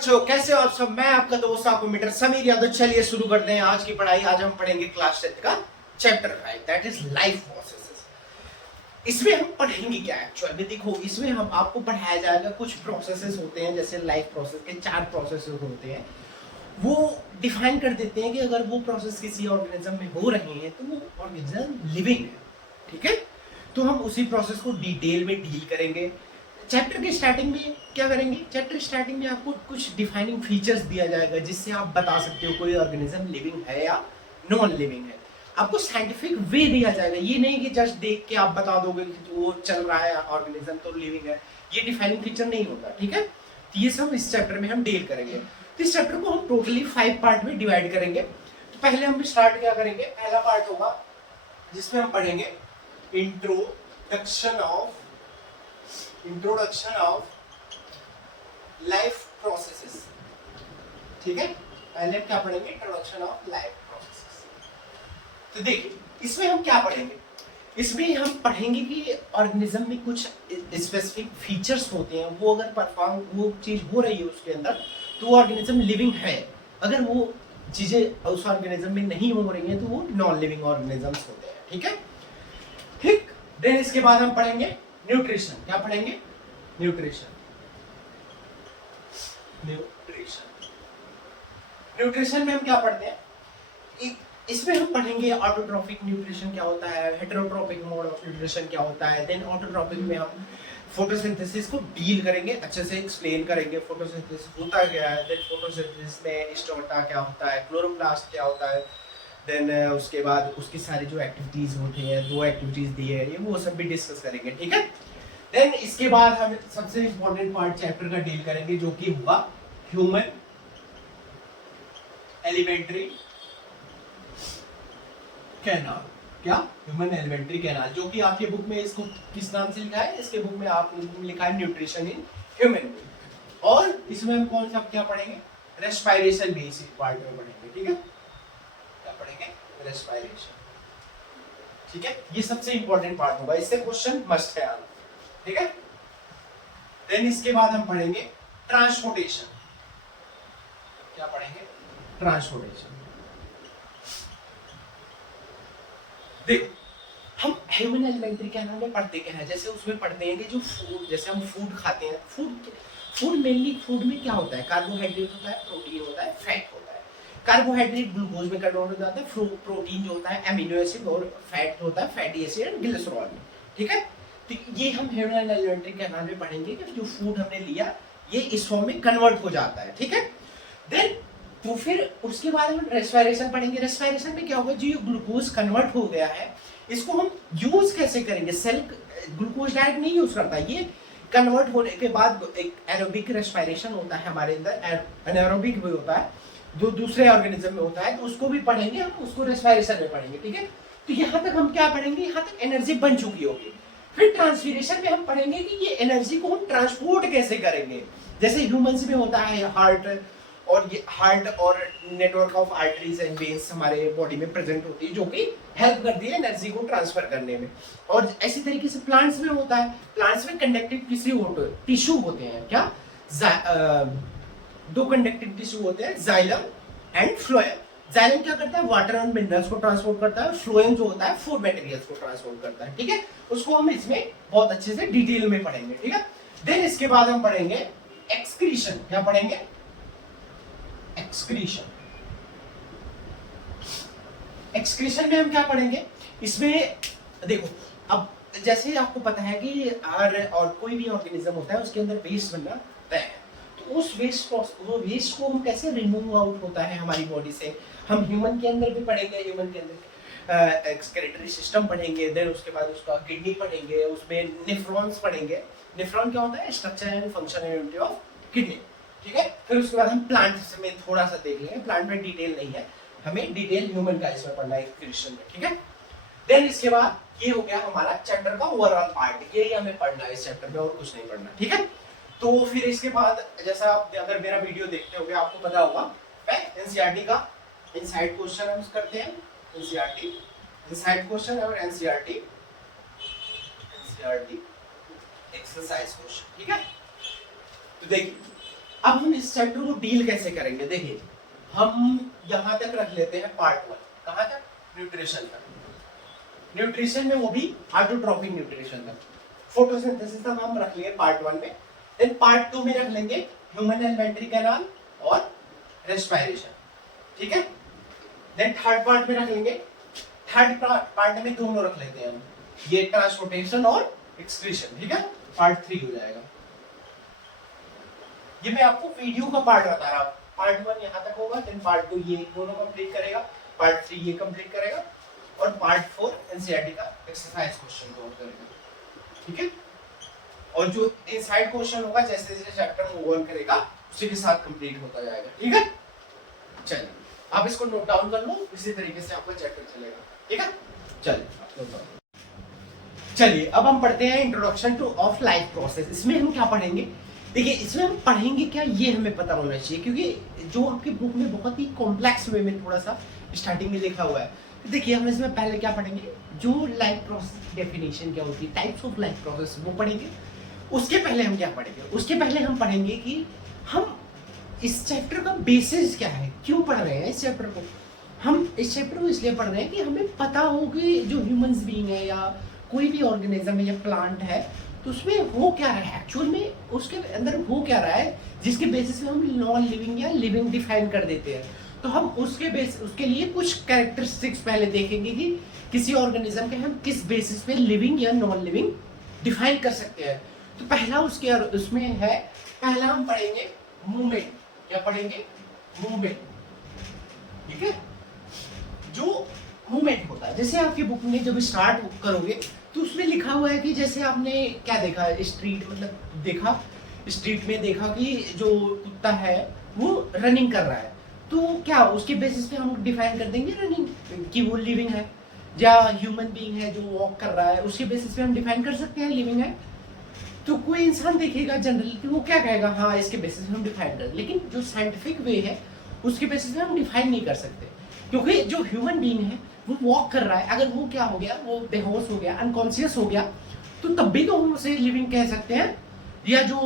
बच्चों, कैसे हो आप सब। मैं आपका दोस्त आपको मीटर समीर यादव। चलिए शुरू करते हैं आज की पढ़ाई। आज हम पढ़ेंगे क्लास 10 का chapter 5, that is life processes. इसमें हम पढ़ेंगे क्या एक्चुअल में, देखो इसमें हम आपको पढ़ाया जाएगा कुछ प्रोसेसेस होते हैं, जैसे लाइफ प्रोसेस के 4 प्रोसेसेस होते हैं। वो डिफाइन कर देते हैं कि अगर वो प्रोसेस किसी ऑर्गेनिज्म में हो रहे हैं तो वो ऑर्गेनिज्म लिविंग है। ठीक है, तो हम उसी प्रोसेस को डिटेल में डील करेंगे। चैप्टर के स्टार्टिंग में क्या करेंगे, चैप्टर स्टार्टिंग में आपको कुछ डिफाइनिंग फीचर्स दिया जाएगा जिससे आप बता सकते हो कोई ऑर्गेनिज्म लिविंग है या नॉन लिविंग है। आपको साइंटिफिक वे दिया जाएगा, ये नहीं कि जस्ट देख के आप बता दोगे कि वो चल रहा है ऑर्गेनिज्म तो लिविंग है। ये डिफाइनिंग फीचर नहीं होता। ठीक है, तो ये सब इस चैप्टर में हम डील करेंगे। तो इस चैप्टर को हम टोटली 5 पार्ट में डिवाइड करेंगे। तो पहले हम स्टार्ट क्या करेंगे, पहला पार्ट होगा जिसमें हम पढ़ेंगे इंट्रोडक्शन ऑफ लाइफ प्रोसेसेस। ठीक है, पहले हम क्या पढ़ेंगे, इंट्रोडक्शन ऑफ लाइफ प्रोसेसेस। तो देखिए इसमें हम क्या पढ़ेंगे, इसमें हम पढ़ेंगे कि ऑर्गेनिज्म में कुछ स्पेसिफिक फीचर्स होते हैं, वो अगर परफॉर्म वो चीज हो रही है उसके अंदर तो वो ऑर्गेनिज्म लिविंग है। अगर वो चीजें उस ऑर्गेनिज्म में नहीं हो रही हैं तो वो नॉन लिविंग ऑर्गेनिजम्स होते हैं। ठीक है, ठीक। देन इसके बाद हम पढ़ेंगे न्यूट्रिशन। क्या पढ़ेंगे, न्यूट्रिशन। न्यूट्रिशन में हम क्या पढ़ते हैं, इसमें हम पढ़ेंगे ऑटोट्रॉफिक न्यूट्रिशन क्या होता है, हेटेरोट्रॉपिक मोड ऑफ न्यूट्रिशन क्या होता है। देन ऑटोट्रॉपिक में हम फोटोसिंथेसिस को डील करेंगे, अच्छे से एक्सप्लेन करेंगे फोटोसिंथेसिस होता क्या है। देन फोटोसिंथेसिस में स्टोमाटा क्या होता है, क्लोरोप्लास्ट क्या होता है। देन उसके बाद उसकी सारी जो एक्टिविटीज होती हैं, 2 एक्टिविटीज दी है, ये वो सब भी डिस्कस करेंगे। ठीक है, देन इसके बाद हम सबसे इंपॉर्टेंट पार्ट चैप्टर का डील करेंगे जो कि होगा ह्यूमन एलिमेंट्री कैनाल। क्या, ह्यूमन एलिमेंट्री कैनाल, जो कि आपके बुक में इसको किस नाम से लिखा है, इसके बुक में आपने लिखा है न्यूट्रिशन इन ह्यूमन। और इसमें हम कौन सा क्या पढ़ेंगे, रेस्पिरेशन भी इसी पार्ट में पढ़ेंगे। ठीक है, क्या पढ़ेंगे, रेस्पिरेशन। ठीक है, ये सबसे इंपॉर्टेंट पार्ट होगा, इससे क्वेश्चन मस्ट है आना। ठीक है, देन इसके बाद हम पढ़ेंगे ट्रांसपोर्टेशन। क्या पढ़ेंगे, ट्रांसपोर्टेशन। देखो हम ह्यूमन एलिमेंट्री कैनाल में पढ़ते क्या है, जैसे उसमें पढ़ते हैं कि जो फूड, जैसे हम फूड खाते हैं, फूड मेनली फूड में क्या होता है, कार्बोहाइड्रेट होता है, प्रोटीन होता है, फैट होता है। कार्बोहाइड्रेट ग्लूकोज में कन्वर्ट हो जाता है, प्रोटीन जो होता है एमिनो एसिड, और फैट होता है फैटी एसिड एंड ग्लिसरॉल में। ठीक है, तो ये हम ह्यूमन एलिमेंट्री कैनाल में पढ़ेंगे कि जो फूड हमने लिया ये इस फॉर्म में कन्वर्ट हो जाता है। ठीक है, देन तो फिर उसके बाद हम रेस्पिरेशन पढ़ेंगे। रेस्पिरेशन में क्या होगा, जो ये ग्लूकोज कन्वर्ट हो गया है इसको हम यूज कैसे करेंगे। सेल ग्लूकोज डायरेक्ट नहीं यूज करता, ये कन्वर्ट होने के बाद एक एरोबिक रेस्पिरेशन होता है हमारे अंदर, एनारोबिक भी होता है जो दूसरे ऑर्गेनिज्म में होता है, तो उसको भी पढ़ेंगे हम, उसको रेस्पिरेशन में पढ़ेंगे। ठीक है, तो यहाँ तक हम क्या पढ़ेंगे, यहाँ तक एनर्जी बन चुकी होगी। फिर ट्रांसपीरेशन में हम पढ़ेंगे कि ये एनर्जी को हम ट्रांसपोर्ट कैसे करेंगे। जैसे ह्यूमंस में होता है हार्ट, और ये हार्ट और network of arteries and veins हमारे बॉडी में प्रेजेंट होती है, जो कि हेल्प करती है एनर्जी को ट्रांसफर करने में। और ऐसी तरीके से प्लांट्स में होता है, प्लांट्स में कंडक्टिव टिश्यू होते हैं। क्या, 2 कंडक्टिव टिश्यू होते हैं, जाइलम एंड फ्लोएम। जाइलम क्या करता है, वाटर एंड मिनरल्स को ट्रांसपोर्ट करता है, फ्लोएम जो होता है फूड मटेरियल्स को ट्रांसपोर्ट करता है। ठीक है, उसको हम इसमें बहुत अच्छे से डिटेल में पढ़ेंगे। ठीक है, देन इसके बाद हम पढ़ेंगे एक्सक्रीशन। क्या पढ़ेंगे, एक्सक्रीशन। एक्सक्रीशन में हम क्या पढ़ेंगे, इसमें देखो अब जैसे आपको पता है कि और कोई भी ऑर्गेनिज्म होता है उसके अंदर वेस्ट बनना तय है, तो उस वेस्ट को हम कैसे रिमूव आउट होता है हमारी बॉडी से, हम ह्यूमन के अंदर भी पढ़ेंगे। ह्यूमन के अंदर एक्सक्रीटरी सिस्टम पढ़ेंगे, देन उसके बाद उसका किडनी पढ़ेंगे, उसमें नेफ्रॉन्स पढ़ेंगे। नेफ्रॉन क्या होता है, structure and function unit of kidney. ठीक है, फिर उसके बाद हम प्लांट्स में थोड़ा सा देख लेंगे, प्लांट में डिटेल नहीं है, हमें डिटेल ह्यूमन का इसमें पढ़ना है एक्सक्रीशन में। ठीक है, देन इसके बाद ये हो गया हमारा चैप्टर का ओवरऑल पार्ट, ये हमें पढ़ना है इस चैप्टर में, और कुछ नहीं पढ़ना। ठीक है, तो फिर इसके बाद जैसा आप अगर मेरा वीडियो देखते होंगे आपको पता होगा मैं एनसीईआरटी का इनसाइड क्वेश्चन हम करते हैं, एनसीईआरटी इनसाइड क्वेश्चन और एनसीईआरटी एक्सरसाइज क्वेश्चन। ठीक है, तो देखिए अब हम इस चैप्टर को डील कैसे करेंगे, देखिए हम यहाँ तक रख लेते हैं पार्ट 1, कहाँ तक, न्यूट्रिशन तक, न्यूट्रिशन में वो भी ऑटोट्रॉपिक न्यूट्रिशन तक, फोटोसिंथेसिस तक हम रख लेंगे पार्ट 1 में। देन पार्ट 2 में रख लेंगे ह्यूमन एलिमेंट्री कैनाल और रेस्पिरेशन, ठीक है। देन थर्ड पार्ट में रख लेंगे, थर्ड पार्ट में दोनों रख लेते हैं हम, ये ट्रांसपोर्टेशन और एक्सक्रीशन, ठीक है, पार्ट 3 हो जाएगा। ये मैं आपको वीडियो का पार्ट बता रहा हूँ, पार्ट 1 यहाँ तक होगा, देन पार्ट 2 ये दोनों कंप्लीट करेगा, पार्ट 3 ये कंप्लीट करेगा और पार्ट 4 एनसीईआरटी का एक्सरसाइज क्वेश्चन कवर करेगा, ठीक है। और जो इनसाइड क्वेश्चन होगा जैसे जैसे चैप्टर मूव ऑन करेगा उसी के साथ कंप्लीट होता जाएगा, ठीक है। चलिए आप इसको नोट डाउन कर लो, इसी तरीके से आपका चैप्टर चलेगा, ठीक है। चलिए अब हम पढ़ते हैं introduction two of life process. इसमें हम क्या पढ़ेंगे, देखिए इसमें हम पढ़ेंगे क्या ये हमें पता होना चाहिए, क्योंकि जो आपकी बुक में बहुत ही कॉम्प्लेक्स वे में थोड़ा सा स्टार्टिंग में लिखा हुआ है। तो देखिए हम इसमें पहले क्या पढ़ेंगे, जो लाइफ प्रोसेस डेफिनेशन क्या होती है, टाइप्स ऑफ लाइफ प्रोसेस वो पढ़ेंगे। उसके पहले हम क्या पढ़ेंगे, उसके पहले हम पढ़ेंगे कि हम इस चैप्टर का बेसिस क्या है, क्यों पढ़ रहे हैं इस चैप्टर को। हम इस चैप्टर को इसलिए पढ़ रहे हैं कि हमें पता हो कि जो ह्यूमंस बीइंग है या कोई भी ऑर्गेनिज्म है या प्लांट है तो उसमें हो क्या रहा है, एक्चुअल में उसके अंदर हो क्या रहा है, जिसके बेसिस पे हम नॉन लिविंग या लिविंग डिफाइन कर देते हैं। तो हम उसके लिए कुछ कैरेक्टरिस्टिक्स पहले देखेंगे कि किसी ऑर्गेनिज्म के हम किस बेसिस पे लिविंग या नॉन लिविंग डिफाइन कर सकते हैं। तो पहला उसमें है, पहला हम पढ़ेंगे मूवमेंट, क्या पढ़ेंगे, मूवमेंट, ठीक है। जो मूवमेंट होता है, जैसे आपकी बुक में जब स्टार्ट करोगे तो उसमें लिखा हुआ है कि जैसे आपने क्या देखा, स्ट्रीट मतलब देखा, स्ट्रीट में देखा कि जो कुत्ता है वो रनिंग कर रहा है, तो क्या उसके बेसिस पे हम डिफाइन कर देंगे रनिंग कि वो लिविंग है, या ह्यूमन बीइंग है जो वॉक कर रहा है उसके बेसिस पे हम डिफाइन कर सकते हैं लिविंग है। तो कोई इंसान देखेगा जनरली तो वो क्या कहेगा, हाँ इसके बेसिस पे हम डिफाइन कर, लेकिन जो साइंटिफिक वे है उसके बेसिस पे हम डिफाइन नहीं कर सकते, क्योंकि जो ह्यूमन बीइंग है वो वॉक कर रहा है, अगर वो क्या हो गया, वो बेहोश हो गया, अनकॉन्शियस हो गया, तो तब भी तो हम उसे लिविंग कह सकते हैं। या जो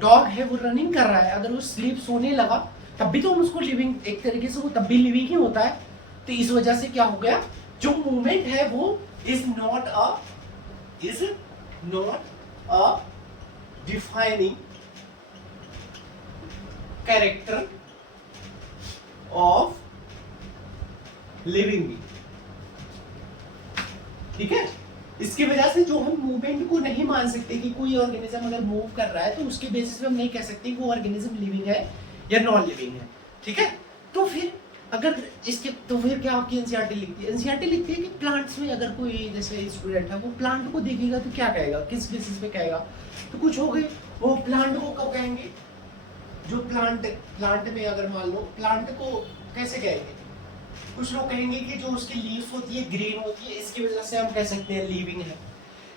डॉग है वो रनिंग कर रहा है, अगर वो स्लीप सोने लगा तब भी तो हम उसको लिविंग, एक तरीके से वो तब भी लिविंग ही होता है। तो इस वजह से क्या हो गया, जो मूवमेंट है वो is not a defining character of living being, ठीक है। इसकी वजह से जो हम मूवमेंट को नहीं मान सकते कि कोई ऑर्गेनिज्म अगर मूव कर रहा है तो उसके बेसिस पे हम नहीं कह सकते वो ऑर्गेनिज्म लिविंग है या नॉन लिविंग है, ठीक है। तो फिर अगर इसके तो फिर क्या आपकी एनसीईआरटी लिखती है, एनसीईआरटी लिखती है कि प्लांट्स में अगर कोई जैसे स्टूडेंट है वो प्लांट को देखेगा तो क्या कहेगा, किस बेसिस पे कहेगा, तो कुछ हो गए वो प्लांट को कब कहेंगे, जो प्लांट में अगर मान लो प्लांट को कैसे कहेंगे, कुछ लोग कहेंगे कि जो उसकी लीव्स होती है ग्रीन होती है, इसकी वजह से हम कह सकते हैं लिविंग है।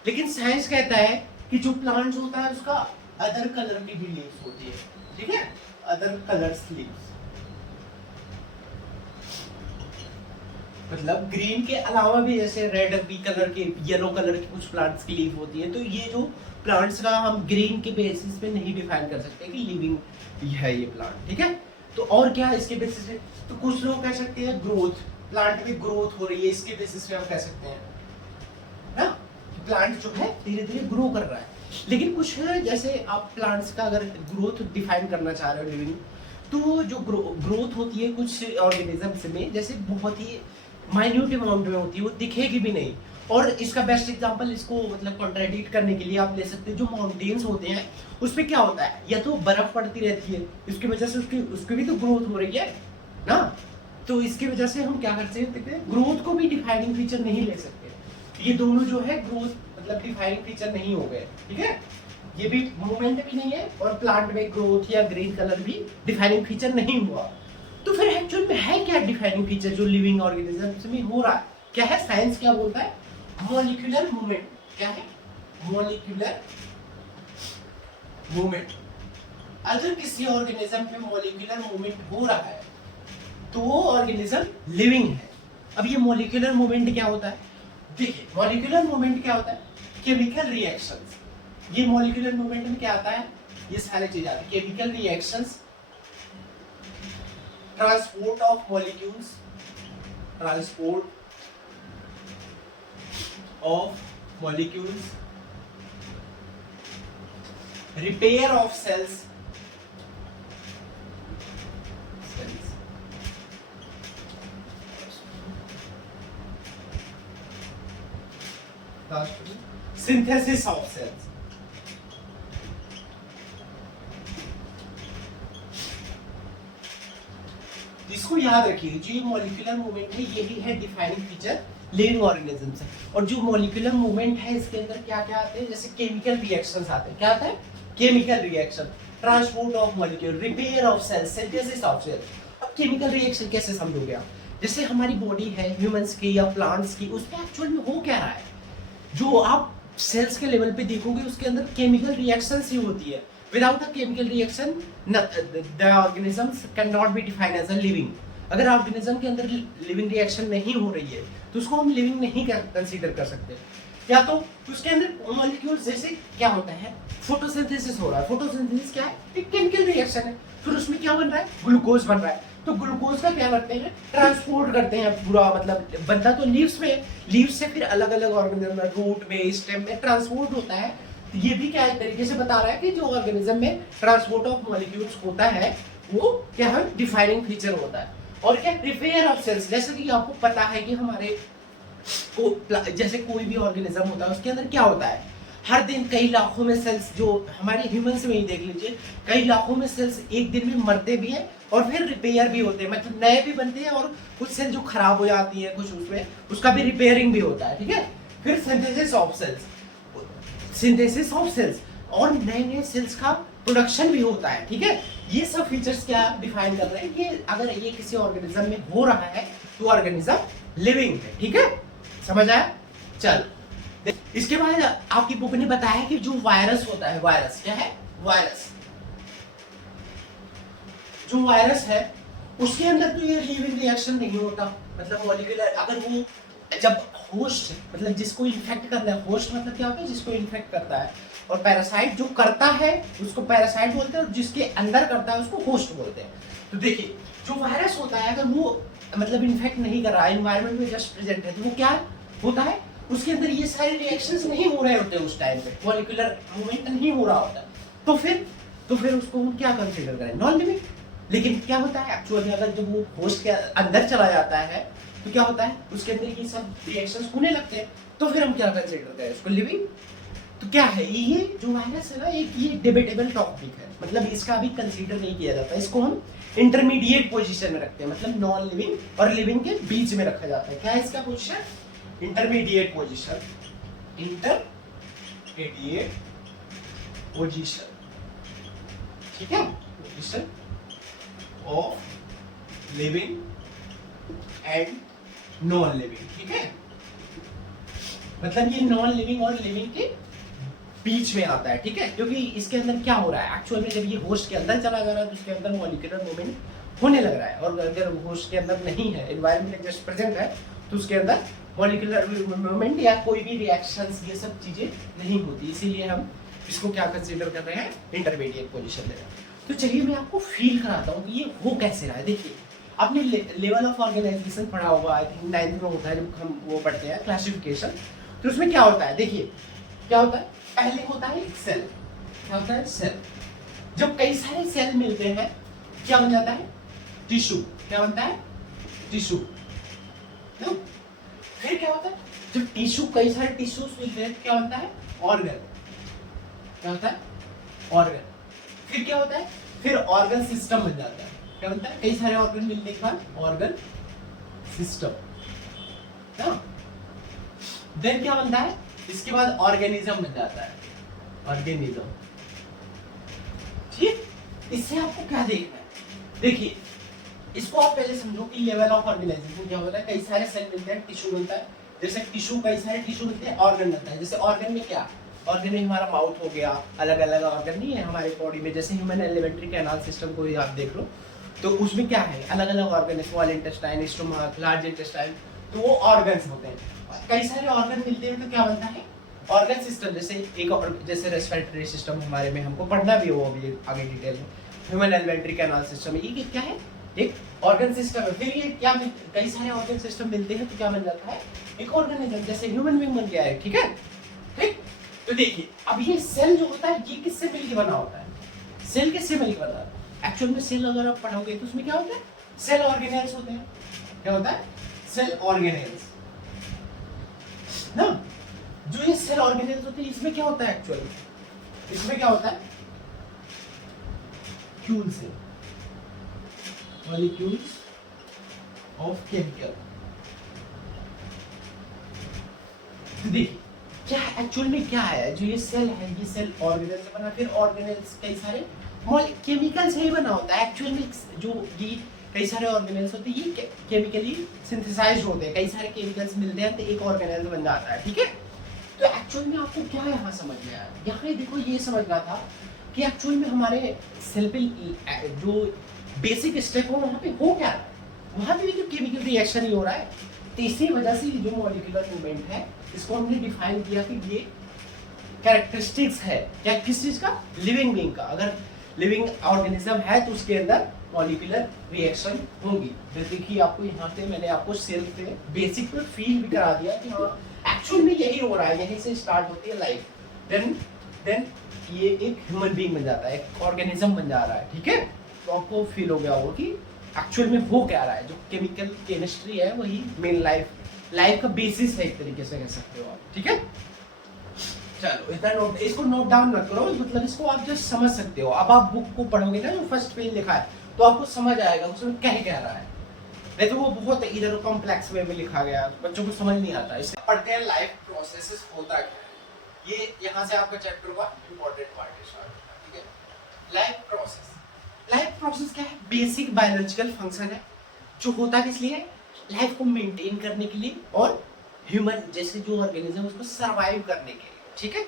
लेकिन साइंस कहता है कि जो प्लांट होता है उसका अदर कलर की भी लीव्स होती है, ठीक है, अदर कलर्स लीव्स, मतलब ग्रीन के अलावा भी जैसे रेड भी कलर के, येलो कलर की कुछ प्लांट्स की लीफ होती है। तो ये जो प्लांट्स का हम ग्रीन के बेसिस पे नहीं डिफाइन कर सकते कि लिविंग है ये प्लांट, ठीक है। तो और क्या इसके बेसिस पे, तो कुछ लोग कह सकते हैं ग्रोथ, प्लांट में ग्रोथ हो रही है, इसके बेसिस पे हम कह सकते हैं ना, प्लांट जो है धीरे धीरे ग्रो कर रहा है। लेकिन कुछ है जैसे आप प्लांट्स का अगर ग्रोथ डिफाइन करना चाह रहे हो लिविंग, तो जो ग्रोथ होती है कुछ ऑर्गेनिजम्स में जैसे बहुत ही माइन्यूट अमाउंट में होती है, वो दिखेगी भी नहीं। और इसका बेस्ट एग्जांपल इसको मतलब कॉन्ट्राडिक्ट करने के लिए आप ले सकते हैं, जो माउंटेन्स होते हैं उसमें क्या होता है, या तो बर्फ पड़ती रहती है, इसकी वजह से उसकी भी तो ग्रोथ हो रही है ना। तो इसकी वजह से हम क्या कर सकते हैं, ग्रोथ को भी डिफाइनिंग फीचर नहीं ले सकते। ये दोनों जो है ग्रोथ मतलब डिफाइनिंग फीचर नहीं हो गए, ठीक है। ये भी मूवमेंट भी नहीं है और प्लांट में ग्रोथ या ग्रीन कलर भी डिफाइनिंग फीचर नहीं हुआ। तो फिर एक्चुअल में है क्या डिफाइनिंग फीचर जो लिविंग ऑर्गेनिजम्स में हो रहा है, क्या है, साइंस क्या बोलता है, मॉलिक्यूलर मूवमेंट। क्या है, मॉलिक्यूलर मूवमेंट। अगर किसी ऑर्गेनिज्म में मॉलिक्यूलर मूवमेंट हो रहा है तो वो ऑर्गेनिज्म लिविंग है। अब ये मॉलिक्यूलर मूवमेंट क्या होता है, देखिए मॉलिक्यूलर मूवमेंट क्या होता है, केमिकल रिएक्शंस। ये मॉलिक्यूलर मूवमेंट में क्या आता है, ये सारी चीजें आती है। Chemical reactions, transport of molecules, transport of molecules, repair of cells, synthesis of cells, इसको याद रखिए। जो ये मॉलिक्यूलर मूवमेंट है यही है डिफाइनिंग फीचर लिविंग ऑर्गेनिज्म से। और जो मॉलिक्यूलर मूवमेंट है इसके अंदर क्या क्या आते हैं, जैसे केमिकल रिएक्शंस आते हैं। क्या आता है? Chemical reaction, transport of molecule, repair of cells, synthesis of cells. अब केमिकल रिएक्शन कैसे समझोगे आप? जैसे हमारी बॉडी है ह्यूमंस की या प्लांट्स की, उसमें एक्चुअल में हो क्या रहा है? जो आप सेल्स के लेवल पे देखोगे उसके अंदर केमिकल रिएक्शंस ही होती है। Without a chemical reaction the organisms can not be defined as a living. अगर ऑर्गेनिज्म के अंदर लिविंग रिएक्शन नहीं हो रही है तो उसको हम लिविंग नहीं कंसीडर कर सकते। या तो उसके अंदर मॉलिक्यूल्स, जैसे क्या होता है, फोटोसिंथेसिस हो रहा है। फोटोसिंथेसिस क्या है? एक केमिकल रिएक्शन है। फिर उसमें क्या बन रहा है? ग्लूकोज बन रहा है। तो ग्लूकोज का क्या करते हैं? ट्रांसपोर्ट करते हैं पूरा, मतलब बनता तो लीव्स में, लीव्स से फिर अलग अलग ऑर्गेनिज्म में, रूट में, स्टेम में ट्रांसपोर्ट होता है। तो ये भी क्या एक तरीके से बता रहा है कि जो ऑर्गेनिज्म में ट्रांसपोर्ट ऑफ मॉलिक्यूल्स होता है वो क्या है? डिफाइनिंग फीचर होता है। और क्या? Repair of cells. जैसे कि आपको पता है कि हमारे जैसे कोई भी ऑर्गेनिज्म होता है उसके अंदर क्या होता है, हर दिन कई लाखों में सेल्स, जो हमारे ह्यूमंस में ही देख लीजिए, कई लाखों में सेल्स एक दिन में मरते भी हैं और फिर रिपेयर भी होते हैं, मतलब नए भी बनते हैं। और कुछ सेल जो खराब हो जाती है कुछ, उसमें उसका भी रिपेयरिंग भी होता है। ठीक है। फिर synthesis of cells, synthesis of cells, और नए नए सेल्स का प्रोडक्शन भी होता है। ठीक है। ये सब फीचर्स क्या डिफाइन कर रहे हैं कि अगर ये किसी ऑर्गेनिज्म में हो रहा है तो ऑर्गेनिज्म लिविंग है। ठीक है, समझ आया? चल, इसके बाद आपकी बुक ने बताया कि जो वायरस होता है, वायरस क्या है? वायरस, जो वायरस है उसके अंदर तो ये लिविंग रिएक्शन नहीं होता, मतलब मॉलिक्यूलर, अगर वो जब होस्ट, मतलब जिसको इन्फेक्ट करना है, होस्ट मतलब क्या होता है? जिसको इन्फेक्ट करता है, और पैरासाइट जो करता है उसको पैरासाइट बोलते हैं, और जिसके अंदर करता है उसको होस्ट बोलते हैं। तो देखिए, जो वायरस होता है अगर वो मतलब इन्फेक्ट नहीं कर रहा है, एनवायरनमेंट में जस्ट प्रेजेंट है, तो वो क्या होता है? उसके अंदर ये सारे रिएक्शंस नहीं हो रहे होते उस टाइम पे, मॉलिक्यूलर मूवमेंट नहीं हो रहा होता, तो फिर उसको हम क्या कंसीडर करें? Non living. लेकिन क्या होता है एक्चुअली, अगर जब वो होस्ट के अंदर चला जाता है तो क्या होता है? उसके अंदर ये सब रिएक्शंस होने लगते हैं, तो फिर हम क्या कंसीडर करें? उसको लिविंग। तो क्या है ये जो वायरस है ना, एक ये डिबेटेबल टॉपिक है, मतलब इसका अभी कंसीडर नहीं किया जाता, इसको हम इंटरमीडिएट पोजीशन में रखते हैं, मतलब नॉन लिविंग और लिविंग के बीच में रखा जाता है। क्या है इसका position? Intermediate position, intermediate position. ठीक है, position of living and non living. ठीक है, मतलब ये नॉन लिविंग और लिविंग के बीच में आता है। ठीक है, क्योंकि इसके अंदर क्या हो रहा है एक्चुअल में, जब ये होस्ट के अंदर चला जा रहा है तो उसके अंदर मॉलिक्यूलर मूवमेंट होने लग रहा है, और अगर होस्ट के अंदर नहीं है, एनवायरनमेंट जस्ट प्रेजेंट है, तो उसके अंदर मॉलिक्यूलर मूवमेंट या कोई भी रिएक्शंस, ये सब चीजें नहीं होती। इसीलिए हम इसको क्या कंसीडर कर रहे हैं? इंटरमीडिएट पोजीशन ले रहे हैं। तो चलिए मैं आपको फील कराता हूँ कि ये हो कैसे रहा है। देखिए, आपने लेवल ऑफ ऑर्गेनाइजेशन पढ़ा होगा, आई थिंक 9th में होता है जब हम वो पढ़ते हैं क्लासिफिकेशन। तो उसमें क्या होता है? देखिए क्या होता है, पहले होता है एक सेल। क्या होता है? सेल। जब कई सारे सेल मिलते हैं क्या बन जाता है? टिश्यू। क्या बनता है? टिश्यू। फिर क्या होता है? जब टिश्यू, कई सारे टिश्यूज मिलते हैं क्या बनता है? ऑर्गन। क्या होता है? ऑर्गन। फिर क्या होता है? फिर ऑर्गन सिस्टम बन जाता है। क्या बनता है? कई सारे ऑर्गन मिलने के बाद ऑर्गन सिस्टम। देन क्या बनता है? इसके बाद ऑर्गेनिज्म बन जाता है, ऑर्गेनिज्म। ठीक, इससे आपको क्या देखना है? देखिए, इसको आप पहले समझो कि लेवल ऑफ ऑर्गेनाइजेशन क्या होता है। कई सारे सेल मिलते हैं, टिश्यू मिलता है, जैसे टिश्यू, कई सारे टिश्यू मिलते हैं, ऑर्गन बनता है। जैसे ऑर्गन में क्या? ऑर्गन में हमारा माउथ हो गया, अलग अलग ऑर्गन नहीं है हमारे बॉडी में, जैसे ह्यूमन एलिमेंट्री कैनाल सिस्टम को ही आप देख लो, तो उसमें क्या है? अलग अलग organ, small intestine, stomach, large intestine, तो वो ऑर्गन्स होते हैं। कई सारे ऑर्गन मिलते हैं तो क्या बनता है? ऑर्गन सिस्टम जैसे एक और जैसे रेस्पिरेटरी सिस्टम हमारे में हमको पढ़ना भी हो अभी आगे डिटेल में, ह्यूमन एलिमेंट्री कैनाल सिस्टम, ये क्या है, एक ऑर्गन सिस्टम है। फिर ये क्या कई सारे ऑर्गन सिस्टम मिलते हैं तो क्या बन जाता है, एक ऑर्गेनिज्म, जैसे ह्यूमन बीइंग बन गया है, ठीक है। ठीक, तो देखिए अब ये सेल जो होता है ये किससे मिलकर बना होता है, सेल किससे मिलकर बना है। एक्चुअल में सेल अगर आप पढ़ोगे तो उसमें क्या होता है, सेल ऑर्गेनेल्स होते हैं। क्या होता है, सेल ऑर्गेनेल्स ना। जो ये सेल ऑर्गेनेल्स होते हैं इसमें क्या होता है, एक्चुअली इसमें क्या होता है, क्यूल से मॉलिक्यूल्स ऑफ केमिकल। तो देखिए क्या एक्चुअल में क्या है, जो ये सेल है ये सेल ऑर्गेनेल से बना, फिर ऑर्गेनेल्स कई सारे केमिकल से ही बना होता है। एक्चुअल में जो ये कई सारे ऑर्गेनेल्स होते हैं ये केमिकली सिंथेसाइज्ड होते हैं, कई सारे केमिकल्स मिलते हैं तो एक ऑर्गेनेल बन जाता है, ठीक है। तो एक्चुअल में आपको क्या यहाँ समझ में आया, यहाँ देखो ये समझना था कि एक्चुअल में हमारे सेल पे जो बेसिक स्टेप हो वहाँ पे हो क्या रहा है, वहाँ पे भी तो केमिकल रिएक्शन ही हो रहा है। तो इसी वजह से जो मॉलिक्यूलर मूवमेंट है इसको हमने डिफाइन किया कि ये कैरेक्टरिस्टिक्स है क्या, किस चीज का, लिविंग बीइंग का। अगर लिविंग ऑर्गेनिज्म है तो उसके अंदर मॉलिक्यूलर रिएक्शन होगी। जैसे कि आपको यहाँ से मैंने आपको सेल पे बेसिक पे फील भी करा दिया कि हाँ एक्चुअल में यही हो रहा है, यहीं से स्टार्ट होती है लाइफ, देन ये एक ह्यूमन बीइंग बन जाता है, एक ऑर्गेनिज्म बन जा रहा है, ठीक है। तो आपको फील हो गया होगा कि एक्चुअल में हो क्या रहा है, जो केमिकल केमिस्ट्री है वही मेन लाइफ का बेसिस है, एक तरीके से कह सकते हो आप, ठीक है। चलो इतना नोट, इसको नोट डाउन मत करो, मतलब इसको आप जस्ट समझ सकते हो। अब आप बुक को पढ़ोगे ना जो फर्स्ट पेज लिखा है तो आपको समझ आएगा उसमें क्या रहा है, नहीं तो वो बहुत इधर कॉम्प्लेक्स वे में लिखा गया, बच्चों को समझ नहीं आता। इससे पढ़ते हैं लाइफ प्रोसेसेस होता क्या है, ये यहाँ से आपका चैप्टर का इंपॉर्टेंट पार्ट स्टार्ट होता है, ठीक है। लाइफ प्रोसेस क्या है, बेसिक बायोलॉजिकल फंक्शन है जो होता किस लिए, लाइफ को मेंटेन करने के लिए और ह्यूमन जैसे जो ऑर्गेनिज्म उसको सरवाइव करने के लिए, ठीक है।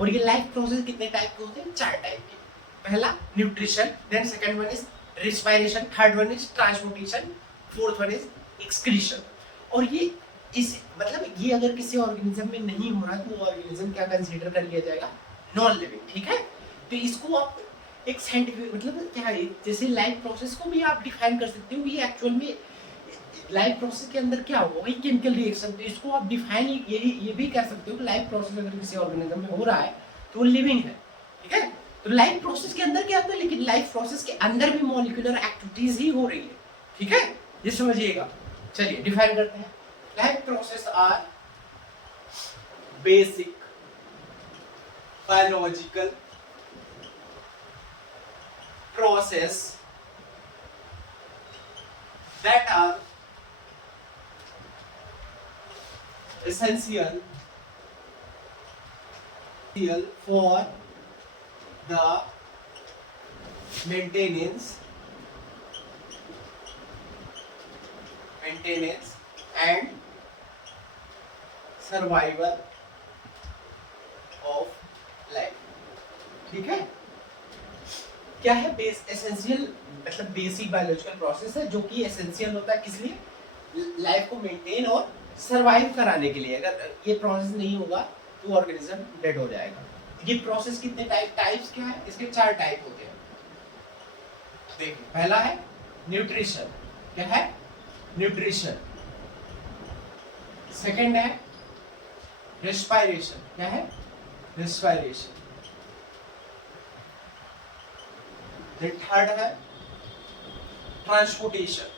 और ये लाइफ प्रोसेस कितने टाइप के होते हैं, 4 टाइप के। पहला nutrition, then second one is respiration, third one is transportation, fourth one is excretion. और ये इस मतलब ये अगर किसी ऑर्गेनिज्म में नहीं हो रहा तो वो ऑर्गेनिज्म क्या कंसीडर कर लिया जाएगा, नॉन लिविंग, ठीक है। तो इसको आप एक साइंटिफिक मतलब क्या है, जैसे लाइफ प्रोसेस को भी आप डिफाइन कर सकते हो, ये एक्चुअल में लाइफ प्रोसेस के अंदर क्या होगा, वही केमिकल रिएक्शन। तो इसको आप डिफाइन ये भी कर सकते हो कि लाइफ प्रोसेस अगर किसी ऑर्गेनिज्म में हो रहा है तो वो लिविंग है, ठीक है। तो लाइफ प्रोसेस के अंदर क्या होता है, लेकिन लाइफ प्रोसेस के अंदर भी मॉलिक्यूलर एक्टिविटीज ही हो रही है, ठीक है, ये समझिएगा। चलिए डिफाइन करते हैं। Life process are basic biological process that are essential for the maintenance and survival of life, ठीक है। क्या है, बेस एसेंशियल मतलब बेसिक बायोलॉजिकल प्रोसेस है जो कि एसेंशियल होता है किस लिए, लाइफ को मेंटेन और सरवाइव कराने के लिए। अगर ये प्रोसेस नहीं होगा तो ऑर्गेनिज्म डेड हो जाएगा। ये प्रोसेस कितने टाइप्स क्या है, इसके 4 टाइप होते हैं। देखिए पहला है न्यूट्रिशन, क्या है, न्यूट्रिशन। सेकंड है रेस्पिरेशन, क्या है, रेस्पिरेशन। थर्ड है ट्रांसपोर्टेशन,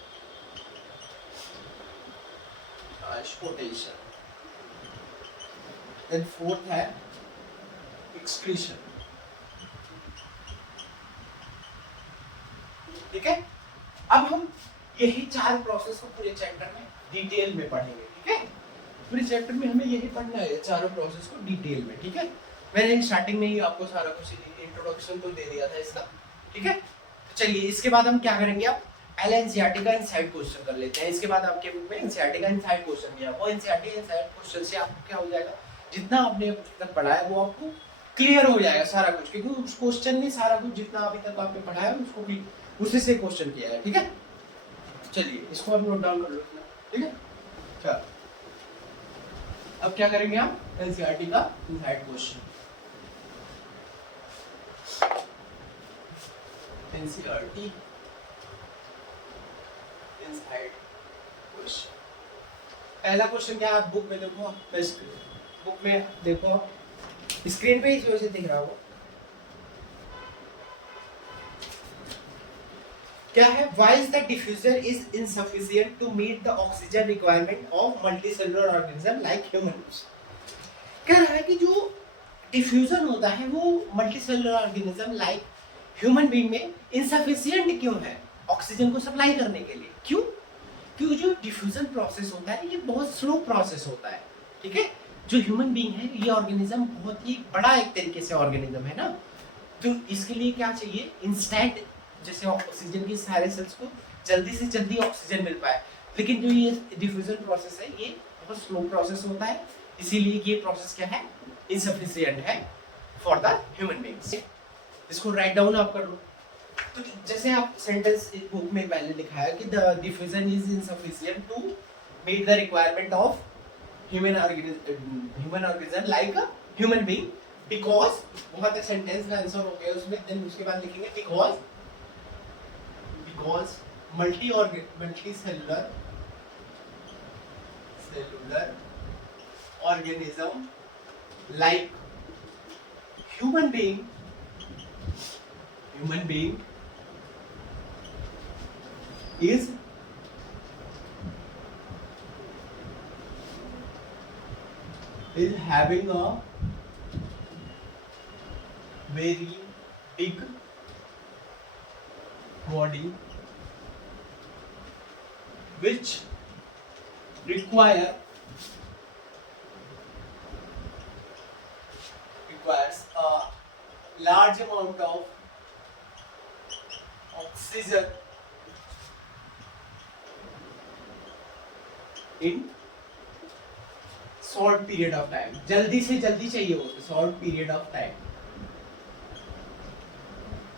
देन फोर्थ है एक्सक्रीशन, ठीक है। अब हम यही 4 प्रोसेस को पूरे चैप्टर में डिटेल में पढ़ेंगे, ठीक है। पूरे चैप्टर में हमें यही पढ़ना है, चारों प्रोसेस को डिटेल में, ठीक है। मैंने स्टार्टिंग में ही आपको सारा कुछ इंट्रोडक्शन तो दे दिया था इसका, ठीक है। तो चलिए इसके बाद हम क्या करेंगे, आप पहले एनसीईआरटी का इनसाइड क्वेश्चन कर लेते हैं। इसके बाद आपके बुक में एनसीईआरटी का इनसाइड क्वेश्चन दिया, वो एनसीईआरटी इनसाइड क्वेश्चन से आपको क्या हो जाएगा, जितना आपने अभी तक पढ़ा है वो आपको क्लियर हो जाएगा सारा कुछ, क्योंकि उस क्वेश्चन में सारा कुछ जितना अभी तक आपने पढ़ा है उसको भी उसी से क्वेश्चन किया है, ठीक है। चलिए इसको आप नोट डाउन कर लो, ठीक है। चलो अब क्या करेंगे आप, एनसीईआरटी का inside question, NCERT inside question. पहला क्वेश्चन क्या है, आप बुक में देखो, बुक में देखो, स्क्रीन पे इस वजह से दिख रहा हो, क्या है, why is the diffuser is insufficient to meet the oxygen requirement of multicellular organism like humans। कह रहा है कि जो डिफ्यूजन होता है वो multicellular organism like human being में इनसफिशिएंट क्यों है ऑक्सीजन को सप्लाई करने के लिए, क्यों? क्योंकि जो डिफ्यूजन प्रोसेस होता है ये बहुत स्लो प्रोसेस होता है, ठीक है। जो ह्यूमन बीइंग है ये ऑर्गेनिज्म बहुत ही बड़ा एक तरीके से ऑर्गेनिज्म है ना, तो इसके लिए क्या चाहिए, इंस्टेंट जैसे ऑक्सीजन की सारे सेल्स को जल्दी से जल्दी ऑक्सीजन मिल पाए, लेकिन जो ये डिफ्यूजन प्रोसेस है ये बहुत स्लो प्रोसेस होता है, इसीलिए ये प्रोसेस क्या है, इनसफिशिएंट है फॉर द ह्यूमन बीइंग्स। इसको राइट डाउन आप कर लो। तो जैसे आप सेंटेंस बुक में पहले लिखा है कि the diffusion is insufficient to meet the requirement of human organism like a human being because, बहुत एक सेंटेंस का आंसर हो गया उसमें, देन उसके बाद लिखेंगे because multicellular organism like human being is having a very big body which requires a large amount of oxygen in short period of time, जल्दी से जल्दी चाहिए हो तो short period of time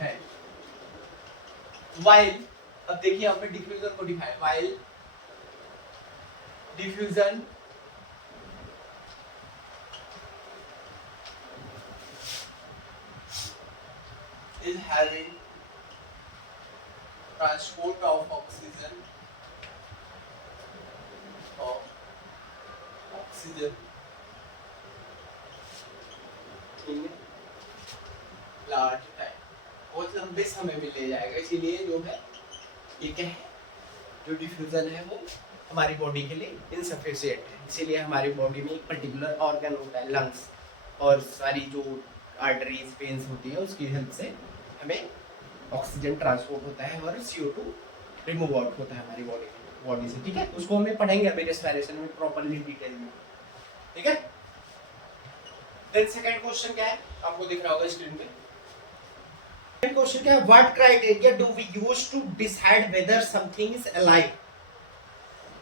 है। while, अब देखिए यहाँ पे डिफ्यूजन को define, while diffusion is having transport of oxygen in large time, बहुत लंबे समय में ले जाएगा, इसीलिए जो है ये क्या है, जो डिफ्यूजन है वो हमारी बॉडी के लिए इनसफिशिएंट है, इसीलिए हमारी बॉडी में एक पर्टिकुलर ऑर्गन होता है लंग्स और सारी जो आर्टरीज वेन्स होती है उसकी हेल्प से हमें ऑक्सीजन ट्रांसपोर्ट होता है और CO2 रिमूव आउट होता है हमारी बॉडी से, ठीक है। उसको हमें पढ़ेंगे अभी रेस्पिरेशन में प्रॉपर्ली डिटेल में, ठीक है। देन सेकंड क्वेश्चन क्या है, आपको दिख रहा होगा स्क्रीन पे। सेकंड क्वेश्चन क्या है, what criteria do we use to decide whether something is alive.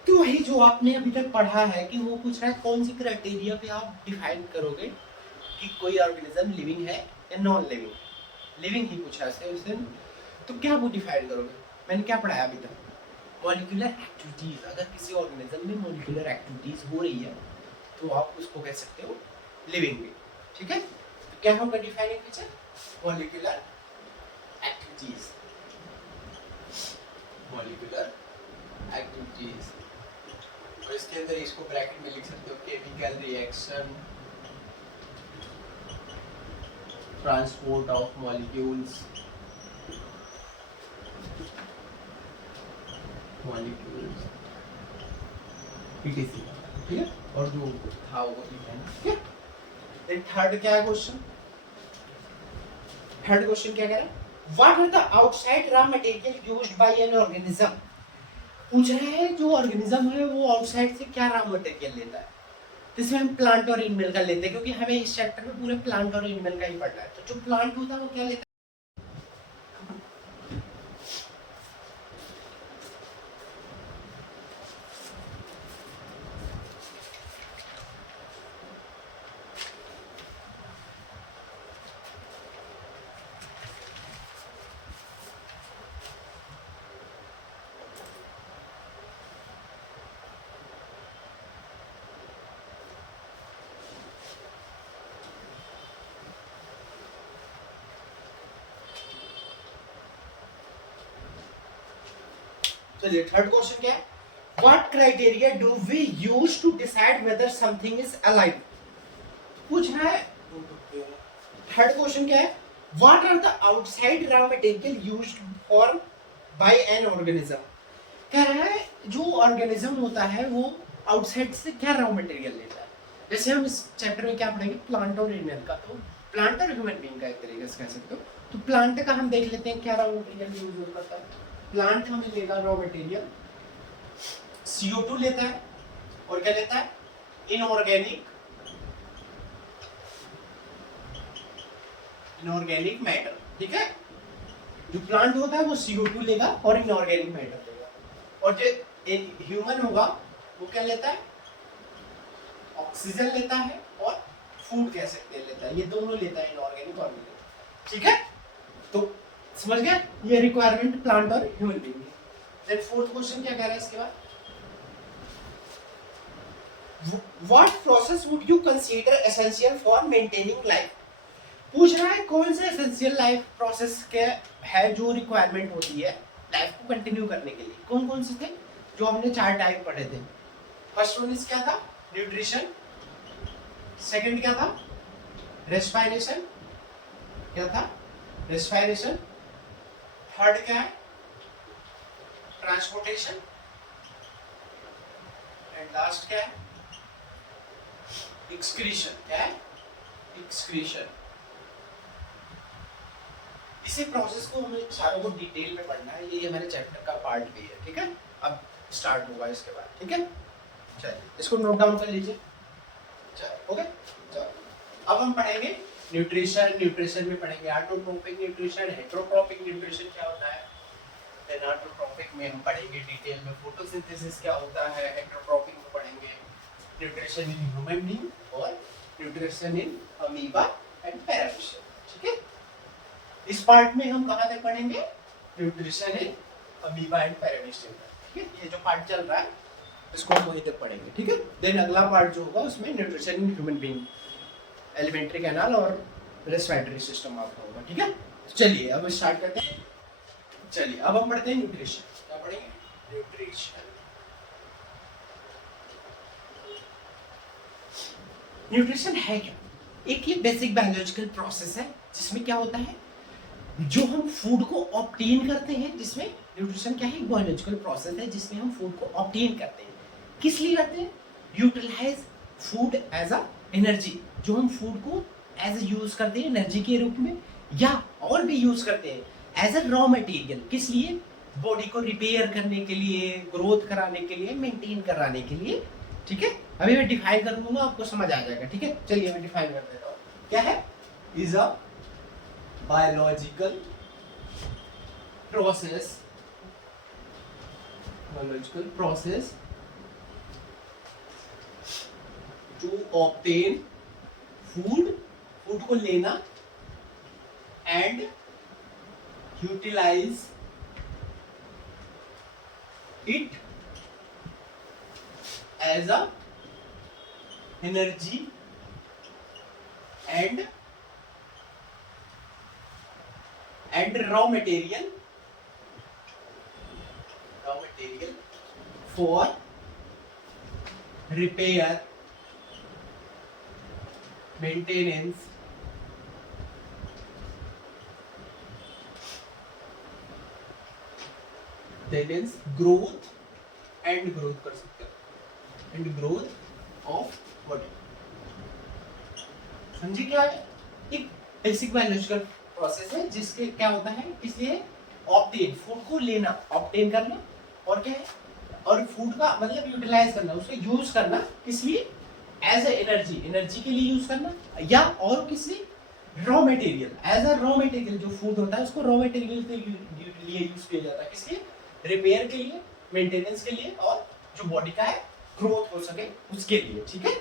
तो वही जो आपने अभी तक पढ़ा है कि वो पूछ रहा है कौन सी क्राइटेरिया पे आप डिफाइन करोगे कि कोई ऑर्गेनिज्म लिविंग है या नॉन लिविंग, लिविंग ही पूछा है उसने, तो क्या वो डिफाइन करोगे। मैंने क्या पढ़ाया अभी तक, मॉलिक्यूलर एक्टिविटीज, अगर किसी ऑर्गेनिज्म में मॉलिक्यूलर एक्टिविटीज हो रही है तो आप उसको कह सकते हो लिविंग भी, ठीक है। तो क्या होगा defining feature, molecular activities, molecular activities, और इसके अंदर इसको ब्रैकेट में लिख सकते हो chemical reaction, transport of molecules PTC, ठीक है, और जो था वो लिखना, ठीक है। थर्ड क्या है क्वेश्चन, थर्ड क्वेश्चन क्या कह रहा है, what are the outside raw material used by an organism. पूछ रहा है जो ऑर्गेनिज्म है वो आउटसाइड से क्या रॉ मटेरियल लेता है, इसमें हम प्लांट और एनिमल का लेते हैं क्योंकि हमें इस चैप्टर में पूरे प्लांट और एनिमल का ही पढ़ना है। तो जो प्लांट होता है वो क्या लेता है, चलिए थर्ड क्वेश्चन क्या है, what criteria do we use to decide whether something is alive. पूछ रहा है। थर्ड क्वेश्चन क्या है, what are the outside raw material used for by an organism. कह रहा है जो ऑर्गेनिज्म होता है वो आउटसाइड से क्या रॉ मटेरियल लेता है। जैसे हम इस चैप्टर में क्या पढ़ेंगे, प्लांट और एनिमल का, तो प्लांट और ह्यूमन बीइंग का एक तरीके से कह सकते हो। तो प्लांट का हम देख लेते हैं क्या रॉ मटेरियल यूज करता है। प्लांट हमें लेगा रॉ मटेरियल CO2 लेता है, और क्या लेता है, इनऑर्गेनिक मैटर। ठीक है, जो प्लांट होता है वो CO2 लेगा और इनऑर्गेनिक मैटर लेगा, और जो ह्यूमन होगा वो क्या लेता है, ऑक्सीजन लेता है और फूड कह सकते हैं लेता है, ये दोनों लेता है, इनऑर्गेनिक और ऑर्गेनिक। ठीक है, तो समझ गए ये रिक्वायरमेंट प्लांट और ह्यूमन बीइंग की। देन फोर्थ क्वेश्चन क्या कह रहा है इसके बाद, what process would you consider essential for maintaining life. पूछ रहा है कौन से एसेंशियल लाइफ प्रोसेस के है जो रिक्वायरमेंट होती है लाइफ को कंटिन्यू करने के लिए। कौन कौन से थे, जो हमने 4 टाइप पढ़े थे। फर्स्ट वन इज क्या था, न्यूट्रिशन। सेकंड क्या था, रेस्पिरेशन। क्या था, रेस्पिरेशन। थर्ड क्या है, ट्रांसपोर्टेशन। एंड लास्ट क्या है, एक्सक्रीशन। क्या है, एक्सक्रीशन। इसी प्रोसेस को हमें सारों को डिटेल में पढ़ना है, ये हमारे चैप्टर का पार्ट भी है। ठीक है, अब स्टार्ट होगा इसके बाद। ठीक है, चलिए इसको नोट डाउन कर लीजिए। चलो ओके, चलो अब हम पढ़ेंगे न्यूट्रिशन। न्यूट्रिशन में पढ़ेंगे ऑटोट्रोपिक न्यूट्रिशन, हेटेरोट्रोपिक न्यूट्रिशन क्या होता है। देन ऑटोट्रोपिक में हम पढ़ेंगे डिटेल में फोटोसिंथेसिस क्या होता है। हेटेरोट्रोपिक में पढ़ेंगे न्यूट्रिशन इन ह्यूमन बीइंग और nutrition in amoeba and paramecium. ठीक है, इस पार्ट में हम कहाँ तक पढ़ेंगे, nutrition in amoeba and paramecium. ठीक है, ये जो पार्ट चल रहा है इसको हम वहीं तक पढ़ेंगे। ठीक है, देन अगला पार्ट जो होगा उसमें nutrition in human being, alimentary canal और रेस्पिरेटरी सिस्टम आपका होगा। ठीक है, चलिए अब स्टार्ट करते हैं। चलिए अब हम पढ़ते हैं न्यूट्रिशन। क्या पढ़ेंगे, न्यूट्रिशन। न्यूट्रिशन है क्या, एक ये बेसिक बायोलॉजिकल प्रोसेस है जिसमें क्या होता है, जो हम फूड को ऑब्टेन करते हैं, जिसमें न्यूट्रिशन क्या है, बायोलॉजिकल प्रोसेस है जिसमें हम फूड को ऑब्टेन करते हैं। किस लिए करते हैं, utilize food as a energy, जो हम फूड को एज यूज करते हैं एनर्जी के रूप में, या और भी यूज करते हैं एज अ रॉ मटेरियल। किस लिए, बॉडी को रिपेयर करने के लिए, ग्रोथ कराने के लिए, मेंटेन कराने के लिए। ठीक है, अभी मैं डिफाइन कर दूंगा, आपको समझ आ जाएगा। ठीक है, चलिए मैं डिफाइन कर देता हूँ। क्या है, is a biological process to obtain food, food को लेना, and utilize it as a energy and raw material for repair, maintenance, growth and growth कर सकते हैं, and growth of body। समझिए क्या है, एक बेसिक बायोलॉजिकल प्रोसेस है जिसके क्या होता है, इसलिए ऑब्टेन, फूड को लेना, ऑब्टेन करना, और क्या है, और फूड का मतलब यूटिलाइज करना, उसको यूज करना, किस लिए, एज ए एनर्जी, एनर्जी के लिए यूज करना, या और किस लिए, raw material, as a raw material. जो फूड होता है उसको रॉ मटेरियल के लिए यूज किया जाता है, किस लिए, रिपेयर के लिए, मेंटेनेंस के लिए, और जो बॉडी का है ग्रोथ हो सके उसके लिए। ठीक है,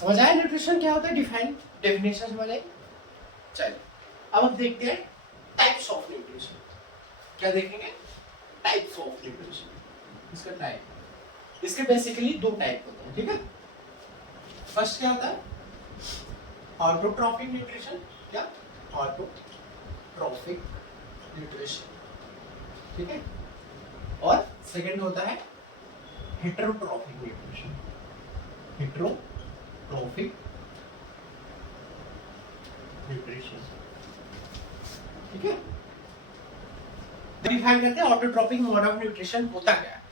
समझ आया न्यूट्रिशन क्या होता है, डिफाइन डेफिनेशन समझ आई। चलिए अब हम देखते हैं टाइप्स ऑफ न्यूट्रिशन। क्या देखेंगे, टाइप्स ऑफ न्यूट्रिशन। इसका टाइप, इसके बेसिकली 2 टाइप होते हैं। ठीक है, फर्स्ट क्या होता है, ऑटोट्रॉपिक न्यूट्रिशन। क्या, ऑटोट्रॉपिक न्यूट्रिशन। ठीक है, और सेकंड होता है हेटेरोट्रॉफिक न्यूट्रिशन, हेटेरोट्रॉफिक न्यूट्रिशन। ठीक है, डिफाइन करते हैं ऑटोट्रॉपिक मोड ऑफ न्यूट्रिशन होता क्या है।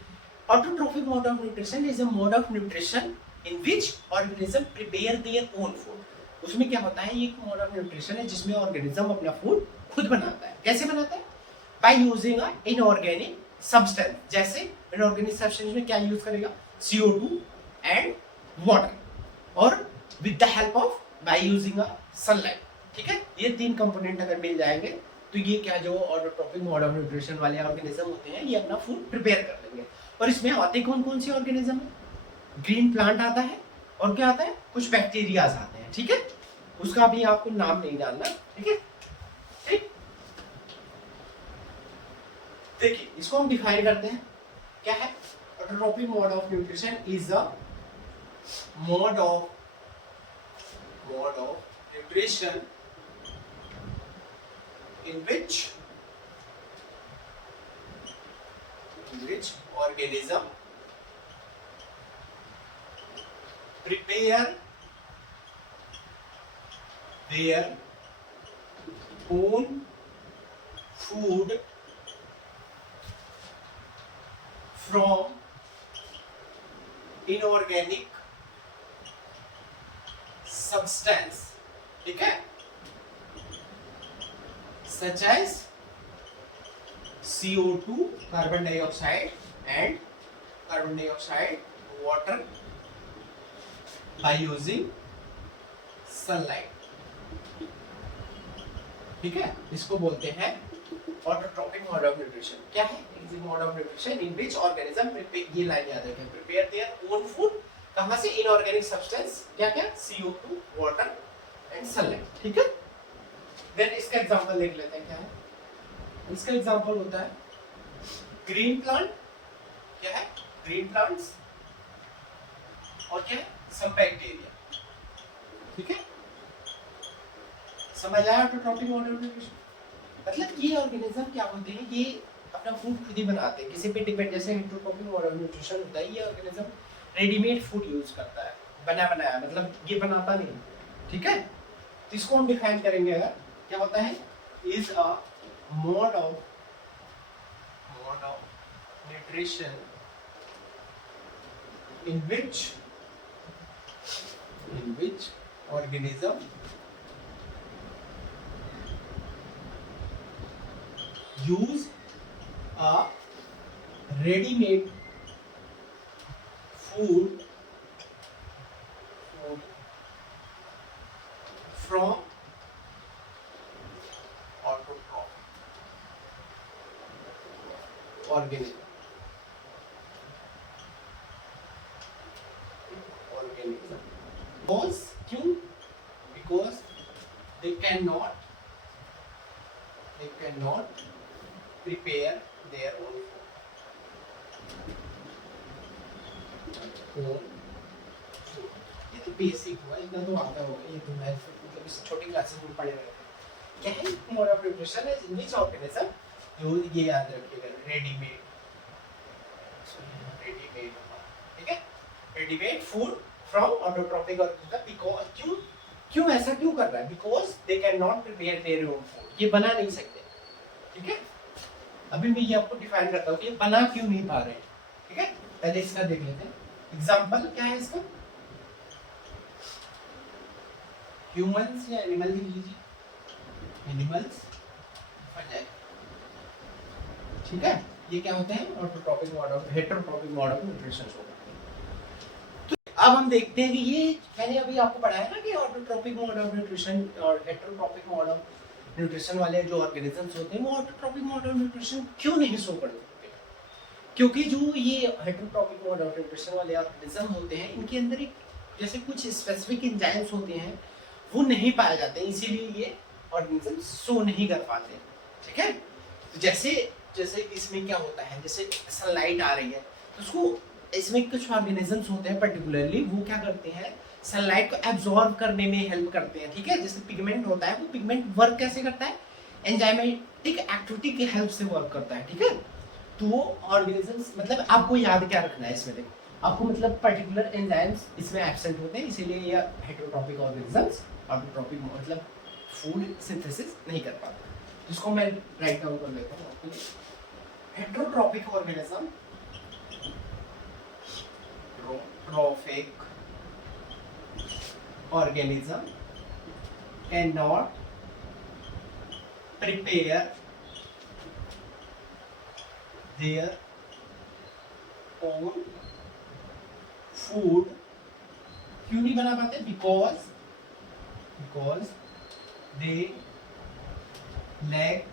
Autotrophic mode of nutrition is a mode of nutrition in which organism prepare their own food. उसमें क्या होता है, ये एक मोड ऑफ न्यूट्रिशन है जिसमें ऑर्गेनिज्म अपना फूड खुद बनाता है। कैसे बनाता है? By using a inorganic substance. जैसे इनऑर्गेनिक सब्सटेंस में क्या यूज करेगा, CO2 एंड वाटर, और with the help of by using a sunlight. ठीक है, ये तीन कंपोनेंट अगर मिल जाएंगे तो ये क्या जो ऑटोट्रॉपिक मोड ऑफ न्यूट्रिशन वाले ऑर्गेनिज्म होते हैं ये अपना फूड प्रिपेयर कर लेंगे। और इसमें आते कौन कौन से ऑर्गेनिज्म है? ग्रीन प्लांट आता है, और क्या आता है, कुछ बैक्टीरियाज आते हैं। ठीक है, उसका भी आपको नाम नहीं जानना। ठीक है, ठीक, देखिए इसको हम डिफाइन करते हैं। क्या है? Autotrophic mode of nutrition is a mode of nutrition in which organism prepare their own food from inorganic substance, ठीक है, such as CO2 carbon dioxide and carbon dioxide water by using sunlight। ठीक है, इसको बोलते हैं autotrophic mode of nutrition. क्या है? Is a mode of nutrition in which organism prepare, ये लाइन याद रखें, प्रिपेयर देयर ओन फूड। कहां से? इनऑर्गेनिक सब्सटेंस, क्या क्या, CO2 वाटर एंड सनलाइट। ठीक है, देन इसका एग्जांपल देख लेते हैं। क्या है इसका एग्जांपल? होता है ग्रीन प्लांट। क्या है? ग्रीन प्लांट्स, और क्या है, सब बैक्टीरिया। ठीक है, समझ आया ऑटोट्रॉपिक मोड ऑफ न्यूट्रिशन? मतलब ये ऑर्गेनिज्म क्या होते हैं, ये अपना फूड खुद ही बनाते हैं, किसी पे डिपेंड। जैसे हेटेरोट्रॉपिक मोड ऑफ न्यूट्रिशन होता है, ये ऑर्गेनिज्म रेडीमेड फूड यूज करता है, बना बनाया, मतलब ये बनाता नहीं। ठीक है, तो इसको हम डिफाइन करेंगे। अगर क्या होता है, is a mode of nutrition in which organism use a ready-made food from autotrophic organism। Because क्यों? Because they cannot prepare their own food। ये तो बेसिक हुआ, इतना तो आता होगा, ये तो मैं मतलब इस छोटी क्लासेस में पढ़े रहे थे। क्या है मोड ऑफ न्यूट्रिशन है इन विच ऑर्गेनिज्म, जो ये याद रखिएगा, रेडीमेड, ठीक है, readymade food from autotrophic organism. Because क्यों ऐसा क्यों कर रहा है? Because they can not prepare their own food, ये बना नहीं सकते। ठीक है, अभी मैं ये आपको डिफाइन करता हूँ कि ये बना क्यों नहीं पा रहे हैं। ठीक है, पहले इसका देख लेते हैं एग्जांपल। क्या है इसका? ह्यूमंस या एनिमल लिख लीजिए, एनिमल्स, फंजाई। ठीक है, ये क्या होते हैं? Autotrophic mode of heterotrophic mode of nutrition होगा। अब हम देखते हैं कि ये मैंने अभी आपको पढ़ाया ना कि ऑटोट्रॉपिक मोड ऑफ न्यूट्रिशन और हेटेरोट्रॉपिक मोड ऑफ न्यूट्रिशन वाले जो ऑर्गेनिजम्स होते हैं वो ऑटोट्रॉपिक मोड ऑफ न्यूट्रिशन क्यों नहीं शो कर सकते? क्योंकि जो ये हेटेरोट्रॉपिक मोड ऑफ न्यूट्रिशन वाले ऑर्गेनिज्म होते हैं इनके अंदर एक जैसे कुछ स्पेसिफिक एंजाइम्स होते हैं वो नहीं पाए जाते हैं, इसीलिए ये ऑर्गेनिज्म शो नहीं कर पाते। ठीक है, तो जैसे इसमें क्या होता है, जैसे सनलाइट आ रही है तो उसको, इसमें कुछ ऑर्गेनिजम्स होते हैं पर्टिकुलरली, वो क्या करते हैं, सनलाइट को एब्जॉर्ब करने में हेल्प करते हैं। ठीक है, जैसे पिगमेंट होता है, वो पिगमेंट वर्क कैसे करता है, एंजाइमेटिक एक्टिविटी की हेल्प से वर्क करता है। ठीक है, तो ऑर्गेनिजम्स मतलब आपको याद क्या रखना है इसमें, देखो आपको मतलब पर्टिकुलर एंजाइम्स इसमें एब्सेंट होते हैं, इसीलिए ये हेटेरोट्रॉपिक ऑर्गेनिजम्स ऑटोट्रॉपिक मतलब फूड सिंथेसिस नहीं कर पाता। जिसको मैं राइट डाउन कर लेता हूँ आपके लिए। Heterotrophic organism, trophic organism cannot prepare their own food। क्यों नहीं बना पाते? because they lack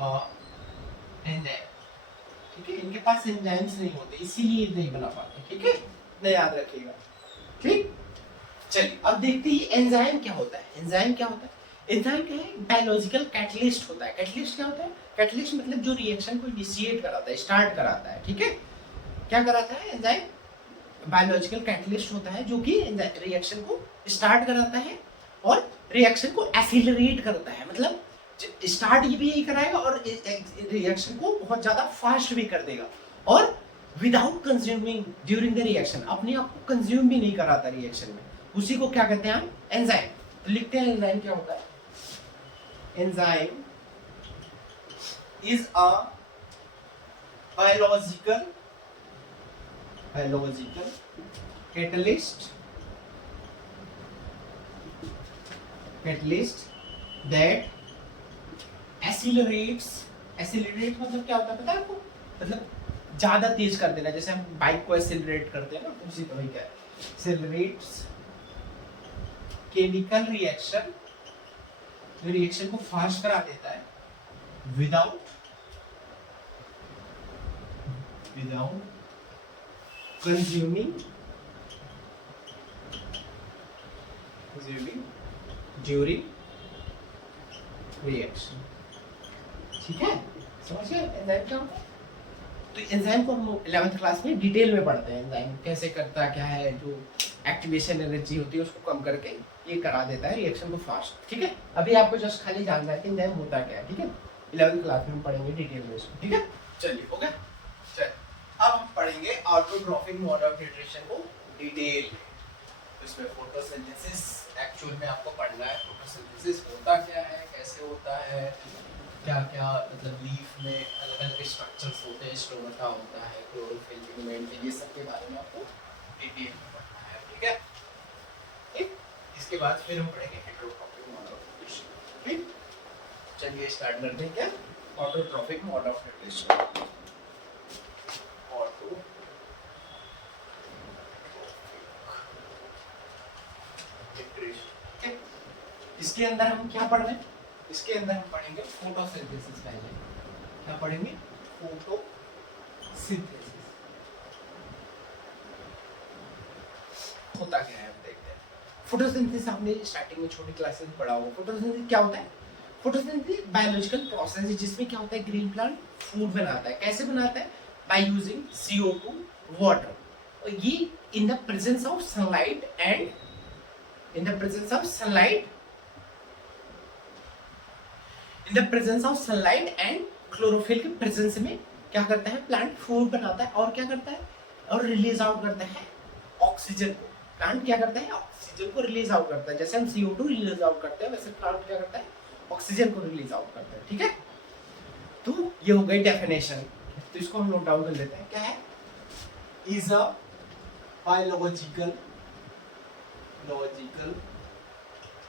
a enzyme। ठीक है, इनके पास एंजाइम्स नहीं होते, इसीलिए नहीं बना पाते। ठीक है, नहीं याद रखिएगा। ठीक, चलिए अब देखते हैं एंजाइम क्या होता है। एंजाइम क्या होता है? एंजाइम क्या है? बायोलॉजिकल कैटलिस्ट होता है। कैटलिस्ट क्या होता है? कैटलिस्ट मतलब जो रिएक्शन को इनिशिएट कराता है, स्टार्ट कराता है। ठीक है, क्या कराता है एंजाइम? बायोलॉजिकल कैटलिस्ट होता है जो कि रिएक्शन को स्टार्ट कराता है और रिएक्शन को एक्सीलरेट करता है। मतलब स्टार्ट ये भी यही कराएगा और रिएक्शन को बहुत ज्यादा फास्ट भी कर देगा, और without consuming during the reaction, अपने आप को कंज्यूम भी नहीं कराता रिएक्शन में, उसी को क्या कहते हैं हम? एंजाइम। तो लिखते हैं एंजाइम क्या होता है। Enzyme is a biological catalyst that accelerates। Accelerate मतलब क्या होता है पता है आपको? मतलब ज्यादा तेज कर देना, जैसे हम बाइक को एक्सीलरेट करते हैं ना, उसी तरह क्या है, एक्सीलरेट्स केमिकल रिएक्शन, जो रिएक्शन को फास्ट करा देता है विदाउट कंज्यूमिंग ड्यूरिंग रिएक्शन। ठीक है, समझ गए एंजाइम क्या होता है? तो एंजाइम को हम 11th क्लास में डिटेल में पढ़ते हैं। एंजाइम कैसे करता क्या है, जो एक्टिवेशन एनर्जी होती है उसको कम करके ये करा देता है रिएक्शन को फास्ट। ठीक है, अभी आपको जस्ट खाली जानना है कि एंजाइम होता क्या है। ठीक है, 11th क्लास में पढ़ेंगे डिटेल में इसको। ठीक है, चलिए हो गया। चलिए अब हम पढ़ेंगे ऑटोट्रॉपिक मोड ऑफ न्यूट्रिशन को डिटेल में। तो इसमें फोटोसिंथेसिस एक्चुअल में आपको पढ़ना है। फोटोसिंथेसिस होता क्या है, कैसे होता है, क्या क्या मतलब लीफ में अलग अलग स्ट्रक्चर्स होते हैं, स्टोमेटा होता है, क्लोरोफिल, लिगामेंट, ये सब के बारे में आपको डिटेल में पढ़ना है। ठीक है, ठीक, इसके बाद फिर हम पढ़ेंगे हेटेरोट्रॉपिक मोड ऑफ न्यूट्रिशन। ठीक, चलिए स्टार्ट करते हैं। क्या ऑटोट्रॉपिक मोड ऑफ न्यूट्रिशन? इसके अंदर हम क्या पढ़ रहे हैं? इसके अंदर हम पढ़ेंगे फोटोसिंथेसिस। पहले क्या पढ़ेंगे? फोटोसिंथेसिस होता क्या है, हम देखते हैं। फोटोसिंथेसिस आपने स्टार्टिंग में छोटी क्लासेस में पढ़ा होगा। फोटोसिंथेसिस क्या होता है? फोटोसिंथेसिस बायोलॉजिकल प्रोसेस है जिसमें क्या होता है, ग्रीन प्लांट फूड बनाता है। कैसे बनाता है? बाय यूजिंग CO2 वाटर, और ये in the presence of sunlight and in the presence of sunlight and chlorophyll के प्रेजेंस में क्या करता है, प्लांट फूड बनाता है। और क्या करता है, और रिलीज आउट करता है ऑक्सीजन को। प्लांट क्या करता है, ऑक्सीजन को रिलीज आउट करता है। जैसे हम CO2 रिलीज आउट करते हैं, वैसे प्लांट क्या करता है, ऑक्सीजन को रिलीज आउट करता है। ठीक है, तो ये हो गई डेफिनेशन। तो इसको हम नोट डाउन कर लेते हैं। क्या है? इज अ बायोलॉजिकल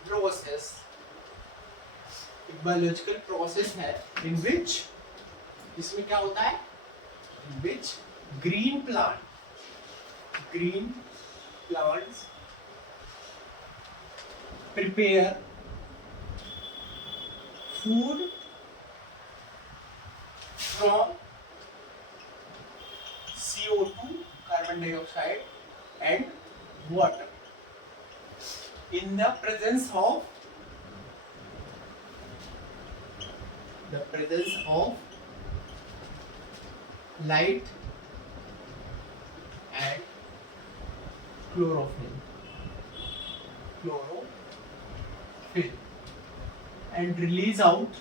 प्रोसेस, एक बायोलॉजिकल प्रोसेस है इन विच, इसमें क्या होता है, in which green plants prepare food from CO2 carbon dioxide and water in the presence of light and chlorophyll and release out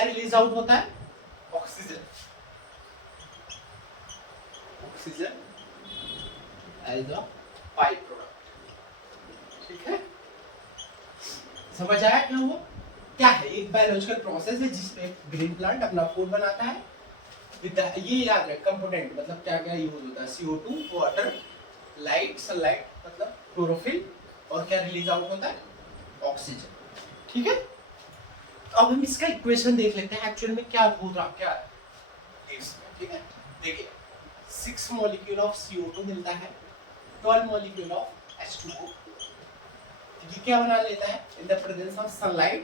क्या रिलीज आउट होता है? Oxygen, oxygen as a by product. ठीक है, समझ आया क्या हुआ? क्या है? एक बायोलॉजिकल प्रोसेस है जिसमें ग्रीन प्लांट अपना फूड बनाता है। ये याद रख, कंपोनेंट मतलब क्या क्या यूज होता है, CO2, वाटर, लाइट, सनलाइट मतलब क्लोरोफिल, और क्या रिलीज आउट होता है? ऑक्सीजन। ठीक है, अब हम इसका इक्वेशन देख लेते हैं एक्चुअल में क्या हो रहा क्या है इसमें। ठीक है, देखिए 6 मॉलिक्यूल ऑफ CO2 मिलता है, 12 मॉलिक्यूल ऑफ H2O। ये क्या बना लेता है? In the presence of sunlight.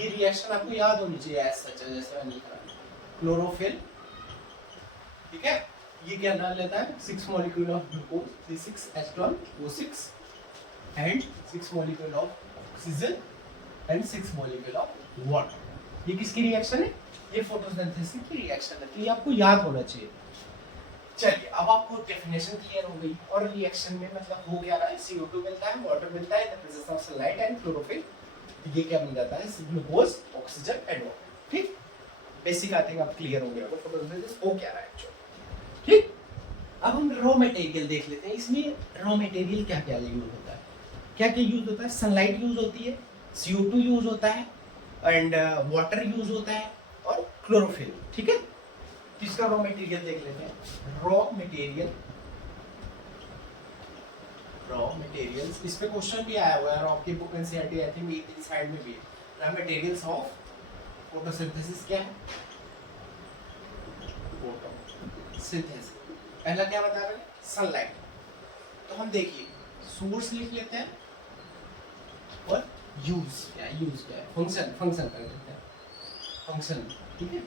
ये रिएक्शन आपको याद होनी चाहिए एज सच, जैसे मैंने लिखा क्लोरोफिल। ठीक है, ये क्या बना लेता है? 6 molecule of glucose, C6H12O6 and 6 molecule of oxygen and 6 molecule of water. ये किसकी रिएक्शन है? ये फोटोसिंथेसिस की रिएक्शन है, तो ये आपको याद होना चाहिए। चलिए, अब आपको डेफिनेशन क्लियर हो गई, और रिएक्शन में मतलब हो क्या रहा है? CO2 मिलता है, वाटर मिलता है, in the presence of sunlight and chlorophyll. ये क्या बन जाता है? Glucose, oxygen and water. ठीक, बेसिक आई थिंक अब क्लियर हो गया होगा फोटोसिंथेसिस हो क्या रहा है एक्चुअली। ठीक, अब हम रॉ मटेरियल देख लेते हैं। इसमें रॉ मटेरियल क्या क्या यूज होता है? क्या क्या यूज होता है? सनलाइट यूज होती है, CO2 यूज होता है, एंड वाटर यूज होता है, और क्लोरोफिल। ठीक है, इसका रॉ मटेरियल देख लेते हैं। रॉ मटेरियल, रॉ मटेरियल्स, इस पे क्वेश्चन भी आया हुआ है आपकी बुक एनसीईआरटी आई थिंक एक साइड में भी। रॉ मटेरियल्स ऑफ फोटोसिंथेसिस क्या है? फोटोसिंथेसिस पहला क्या बता रहे हैं? सनलाइट। तो हम देखिए सोर्स लिख लेते हैं, और यूज क्या है? यूज क्या है? फंक्शन, फंक्शन कर लेते हैं, फंक्शन। ठीक है,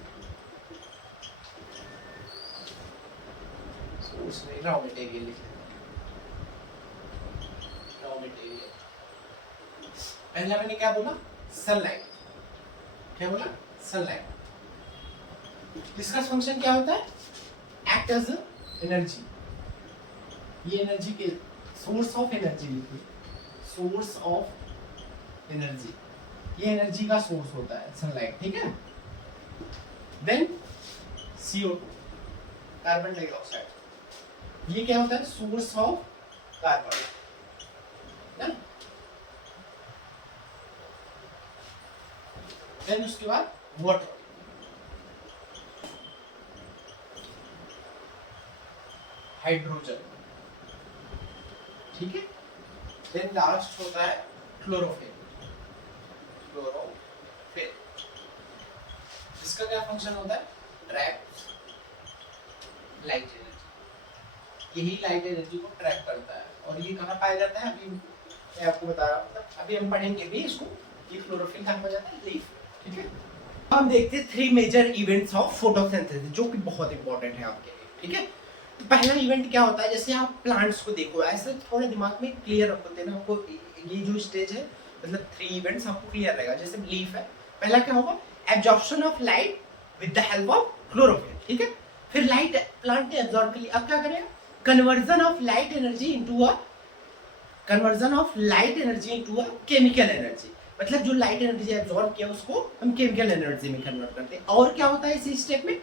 सोर्स में रॉ मटेरियल लिख लेते हैं, रॉ मटेरियल। पहला मैंने क्या बोला? सनलाइट। क्या बोला? सनलाइट। इसका फंक्शन क्या होता है? Act as energy. ये एनर्जी के सोर्स ऑफ एनर्जी लिखिए, सोर्स ऑफ एनर्जी। ये एनर्जी का सोर्स होता है सनलाइट। ठीक है, देन CO2, कार्बन डाइऑक्साइड। ये क्या होता है? सोर्स ऑफ कार्बन ना। देन उसके बाद वाटर, हाइड्रोजन। ठीक है, देन लास्ट होता है क्लोरोफिल, क्लोरोफिल। इसका क्या फंक्शन होता है? Trap light energy. यही लाइट एनर्जी को ट्रैक करता है, और ये कहाँ पाया जाता है? अभी मैं आपको बता रहा हूँ, मतलब अभी हम पढ़ेंगे भी इसको। ये क्लोरोफिल कहाँ पाया जाता है? लीफ। ठीक है, हम देखते हैं 3 मेजर इवेंट्स ऑफ फोटोसिंथेसिस, जो कि बहुत इंपॉर्टेंट है आपके लिए। ठीक है, तो पहला इवेंट क्या होता है? जैसे आप प्लांट्स को देखो, ऐसे थोड़ा दिमाग में क्लियर रखो देना आपको। ये जो स्टेज है, मतलब 3 इवेंट्स आपको क्लियर रहेगा। जैसे लीफ है, पहला क्या होगा? Absorption of light with the help of chlorophyll. ठीक है, फिर लाइट प्लांट ने एब्जॉर्ब कर लिया, अब क्या करेगा? Conversion of light energy into a chemical energy. मतलब जो लाइट एनर्जी एब्जॉर्ब किया उसको हम केमिकल एनर्जी में कन्वर्ट करते हैं। और क्या होता है इसी स्टेप में?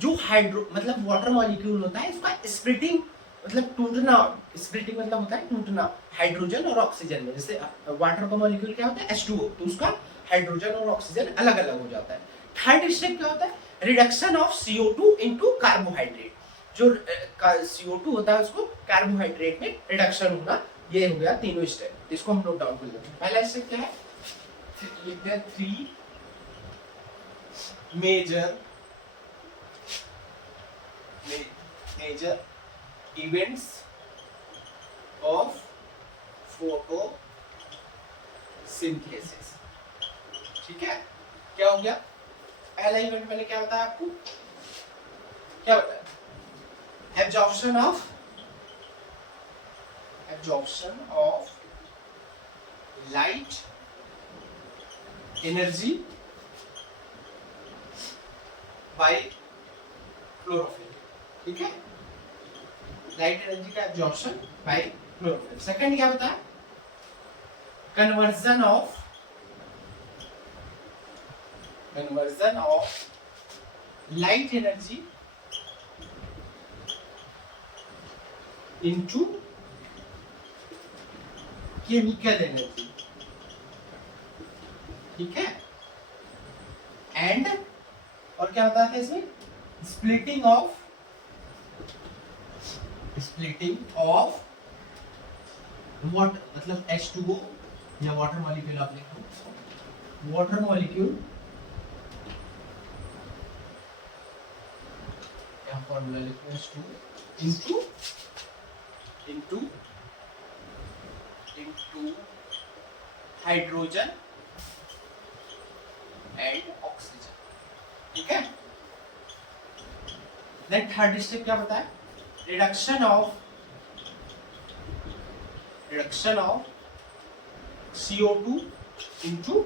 जो हाइड्रो मतलब वाटर मॉलिक्यूल होता है, इसका स्प्लिटिंग मतलब टूटना। स्प्लिटिंग मतलब होता है टूटना हाइड्रोजन और ऑक्सीजन में। जैसे वाटर का मॉलिक्यूल क्या होता है? H2O, तो उसका हाइड्रोजन और ऑक्सीजन अलग अलग हो जाता है। थर्ड स्टेप क्या होता है? Reduction of CO2 into carbohydrate. जो CO2 होता है उसको कार्बोहाइड्रेट में रिडक्शन होना। ये हो गया तीनों स्टेप, इसको हम नोट डाउन कर लेते हैं। पहला स्टेप क्या है? लिखते हैं 3 मेजर इवेंट्स ऑफ फोटोसिंथेसिस। ठीक है, क्या हो गया? पहला इवेंट मैंने क्या बताया आपको? क्या बताया? Absorption of light energy by chlorophyll. ठीक है, लाइट एनर्जी का एब्जॉर्प्शन बाय क्लोरोफिल। सेकंड क्या बताया? Conversion of conversion of light energy into chemical energy, ठीक है। एंड और क्या होता है इसमें, स्प्लिटिंग ऑफ वाटर, मतलब H2O या वाटर मॉलिक्यूल, आप लिखो वाटर मॉलिक्यूल, या फॉर्मूला लिखो H2 into hydrogen and oxygen, ठीक है। देन थर्ड स्टेप क्या बताया, reduction of CO2 into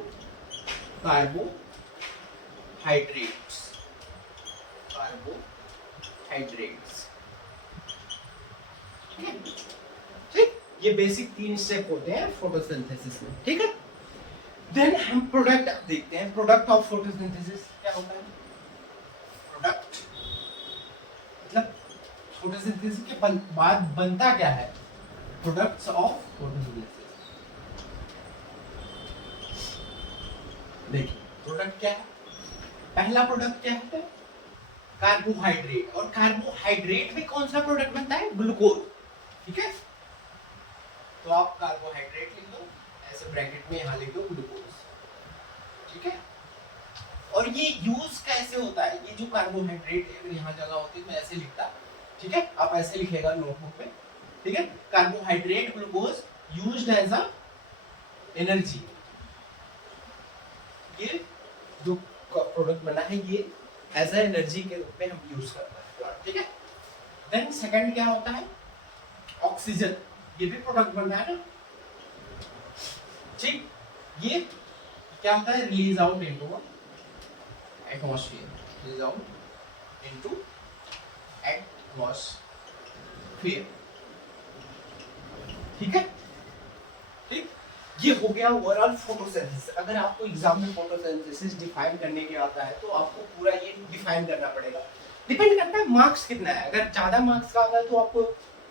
carbohydrates, ठीक। ये बेसिक 3 स्टेप होते हैं फोटोसिंथेसिस में, ठीक है। देन हम प्रोडक्ट देखते हैं, प्रोडक्ट ऑफ फोटोसिंथेसिस क्या होता है। प्रोडक्ट मतलब फोटोसिंथेसिस के बाद बनता क्या है, प्रोडक्ट्स ऑफ फोटोसिंथेसिस। देखिए प्रोडक्ट क्या है, पहला प्रोडक्ट क्या है, कार्बोहाइड्रेट। और कार्बोहाइड्रेट में कौन सा प्रोडक्ट बनता है, ग्लूकोज, ठीक है। तो आप कार्बोहाइड्रेट लिख दो, ऐसे ब्रैकेट में यहाँ लिख दो ग्लूकोज, ठीक है। और ये यूज कैसे होता है, ये जो कार्बोहाइड्रेट है, यहाँ जगह होती है मैं ऐसे लिखता, ठीक है। आप ऐसे लिखेगा नोटबुक में, ठीक है। Carbohydrate glucose used as a energy, ये जो प्रोडक्ट बना है ये एज अ एनर्जी के रूप में हम यूज करते हैं, ठीक है। देन सेकंड क्या होता है, ऑक्सीजन, ये भी प्रोडक्ट बन रहा है ना, ठीक। ये क्या होता है, release out into atmosphere, release out into atmosphere, ठीक है, ठीक। ये हो गया ओवरऑल फोटोसिंथेसिस। अगर आपको एग्जाम में फोटोसिंथेसिस डिफाइन करने के आता है तो आपको पूरा ये डिफाइन करना पड़ेगा। डिपेंड करता है मार्क्स कितना है, अगर ज्यादा मार्क्स का आता है तो आपको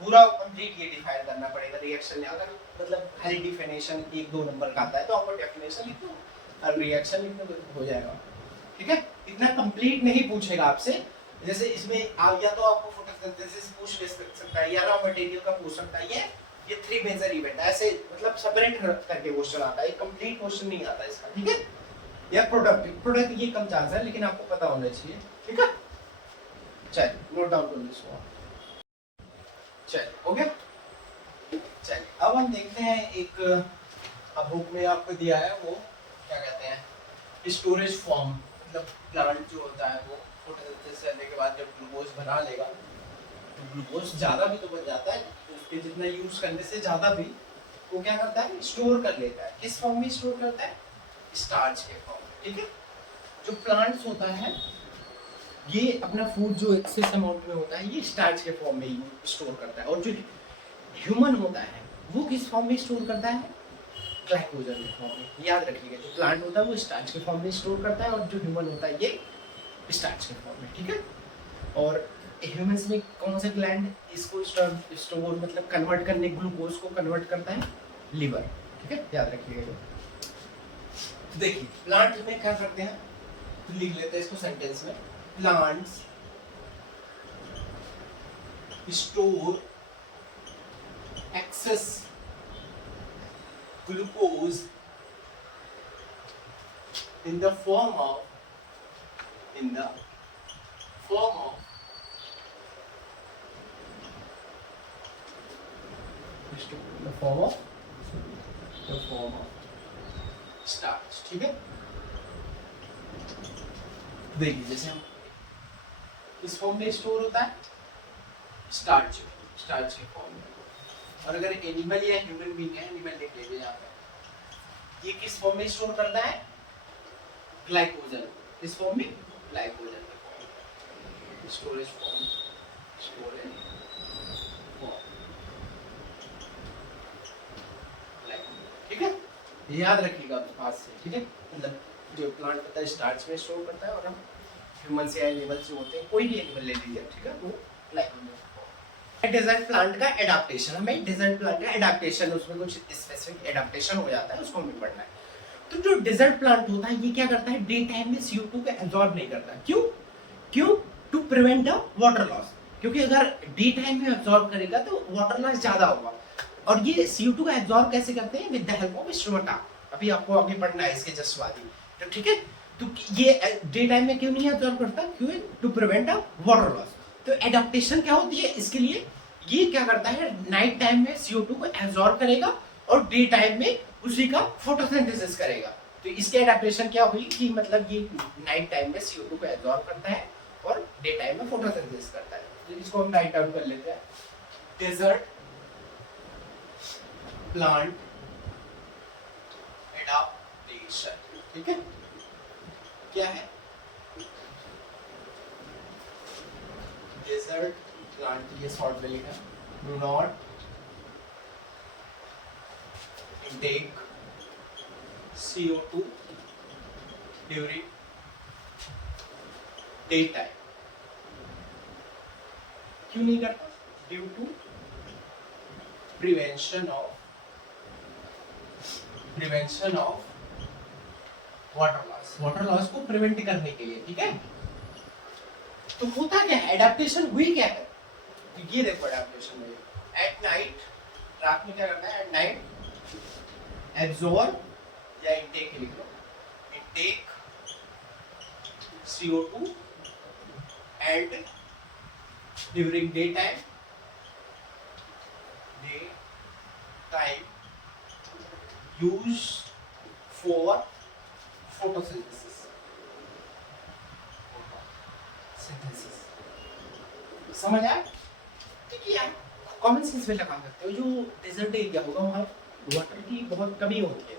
पूरा कंप्लीट ये डिफाइन करना पड़ेगा रिएक्शन। अगर मतलब खाली डिफिनेशन 1-2 नंबर का आता है तो आपको डेफिनेशन लिख दो और रिएक्शन लिख दो, हो जाएगा, ठीक है। इतना कंप्लीट नहीं पूछेगा आपसे, जैसे इसमें आप या तो आपको फोटोसिंथेसिस पूछ ले सकता है या रॉ मटेरियल का पूछ सकता है, ये 3 मेजर इवेंट ऐसे मतलब सेपरेट करके क्वेश्चन आता है, कंप्लीट क्वेश्चन नहीं आता इसका, ठीक है। या प्रोडक्ट ये कम चांस है लेकिन आपको पता होना चाहिए, ठीक है। चलिए नोट डाउन कर लीजिए, चलिए हो गया। चलिए अब हम देखते हैं एक बुक में आपको दिया है, वो क्या कहते हैं, स्टोरेज फॉर्म। मतलब प्लांट जो होता है वो फोटोसिंथेसिस करने के बाद जब ग्लूकोज बना लेगा तो ग्लूकोज ज़्यादा भी तो बन जाता है, उसके जितना यूज करने से ज़्यादा भी वो क्या करता है, स्टोर कर लेता है। किस फॉर्म में स्टोर करता है, स्टार्च के फॉर्म में, ठीक है। जो प्लांट्स होता है ये अपना फूड जो एक्सेस अमाउंट में होता है ये स्टार्च के फॉर्म में स्टोर करता है। और जो ह्यूमन होता है वो किस फॉर्म में स्टोर करता है, ग्लाइकोजन के फॉर्म में। याद रखिएगा, जो प्लांट होता है वो स्टार्च के फॉर्म में स्टोर करता है और जो ह्यूमन होता है ये स्टार्च के फॉर्म में, ठीक है। और ह्यूमंस में कौन सा ग्लैंड इसको स्टोर मतलब कन्वर्ट करने, ग्लूकोज को कन्वर्ट करता है, लिवर, ठीक है, याद रखिएगा। तो देखिए प्लांट में क्या करते हैं, तो लिख लेते हैं इसको सेंटेंस में, plants store excess glucose in the form of starch, ठीक है। देखिए जैसे हम इस फॉर्म में स्टोर होता है स्टार्च के फॉर्म में। और अगर एनिमल या ह्यूमन बीइंग है, एनिमल लिख लीजिए यहाँ पे, ये किस फॉर्म में स्टोर करता है, ग्लाइकोजन, इस फॉर्म में ग्लाइकोजन के फॉर्म में, स्टोरेज फॉर्म, ठीक है। याद रखिएगा हाथ से, ठीक है। मतलब जो प्लांट होता है स्टार्च में स्टोर करता है, और हम ह्यूमन या एनिमल्स जो होते हैं, कोई भी एनिमल ले लीजिए, ठीक है, वो ग्लाइकोजन। डेजर्ट प्लांट का एडाप्टेशन, हमें डेजर्ट प्लांट का एडाप्टेशन, उसमें कुछ स्पेसिफिक एडाप्टेशन हो जाता है, उसको हमें पढ़ना है। तो जो डेजर्ट प्लांट होता है ये क्या करता है, डे टाइम में CO2 को एब्जॉर्ब नहीं करता। क्यों? क्यों? To prevent the water loss, क्योंकि अगर डे टाइम में एब्जॉर्ब करेगा तो वाटर लॉस ज्यादा होगा। और ये CO2 को एब्जॉर्ब कैसे करते हैं? With the help of stomata. अभी आपको आगे पढ़ना है इसके जस्ट बाद ही, तो ठीक है। तो ये डे टाइम में क्यों नहीं एब्जॉर्ब करता? क्यों? To prevent the water loss. तो एडाप्टेशन क्या होती है इसके लिए? ये क्या करता है, नाइट टाइम में CO2 को एब्जॉर्ब करेगा और डे टाइम में उसी का फोटोसिंथेसिस करेगा। तो इसके एडाप्टेशन क्या हुई कि मतलब ये नाइट टाइम में CO2 को एब्जॉर्ब करता है और डे टाइम में फोटोसिंथेसिस करता है। तो इसको हम राइट डाउन कर लेते हैं, डेजर्ट प्लांट एडाप्टेशन। ठीक है, क्या है डेजर्ट प्लांट? ये शॉर्ट में लिखा है, not intake CO2 during daytime। क्यों नहीं करता? Due to prevention of water loss को प्रिवेंट करने के लिए। ठीक है, तो होता क्या है, एडाप्टेशन हुई क्या है? तो ये देखो एडाप्टेशन में एट नाइट, रात में क्या करता है, एट नाइट एब्जॉर्ब या इनटेक लिख लो, intake CO2 and during day time use for photosynthesis. समझ आया? ठीक है, कॉमन सेंस में लगा सकते हो। जो डेजर्ट एरिया होगा वहाँ वाटर की बहुत कमी होती है,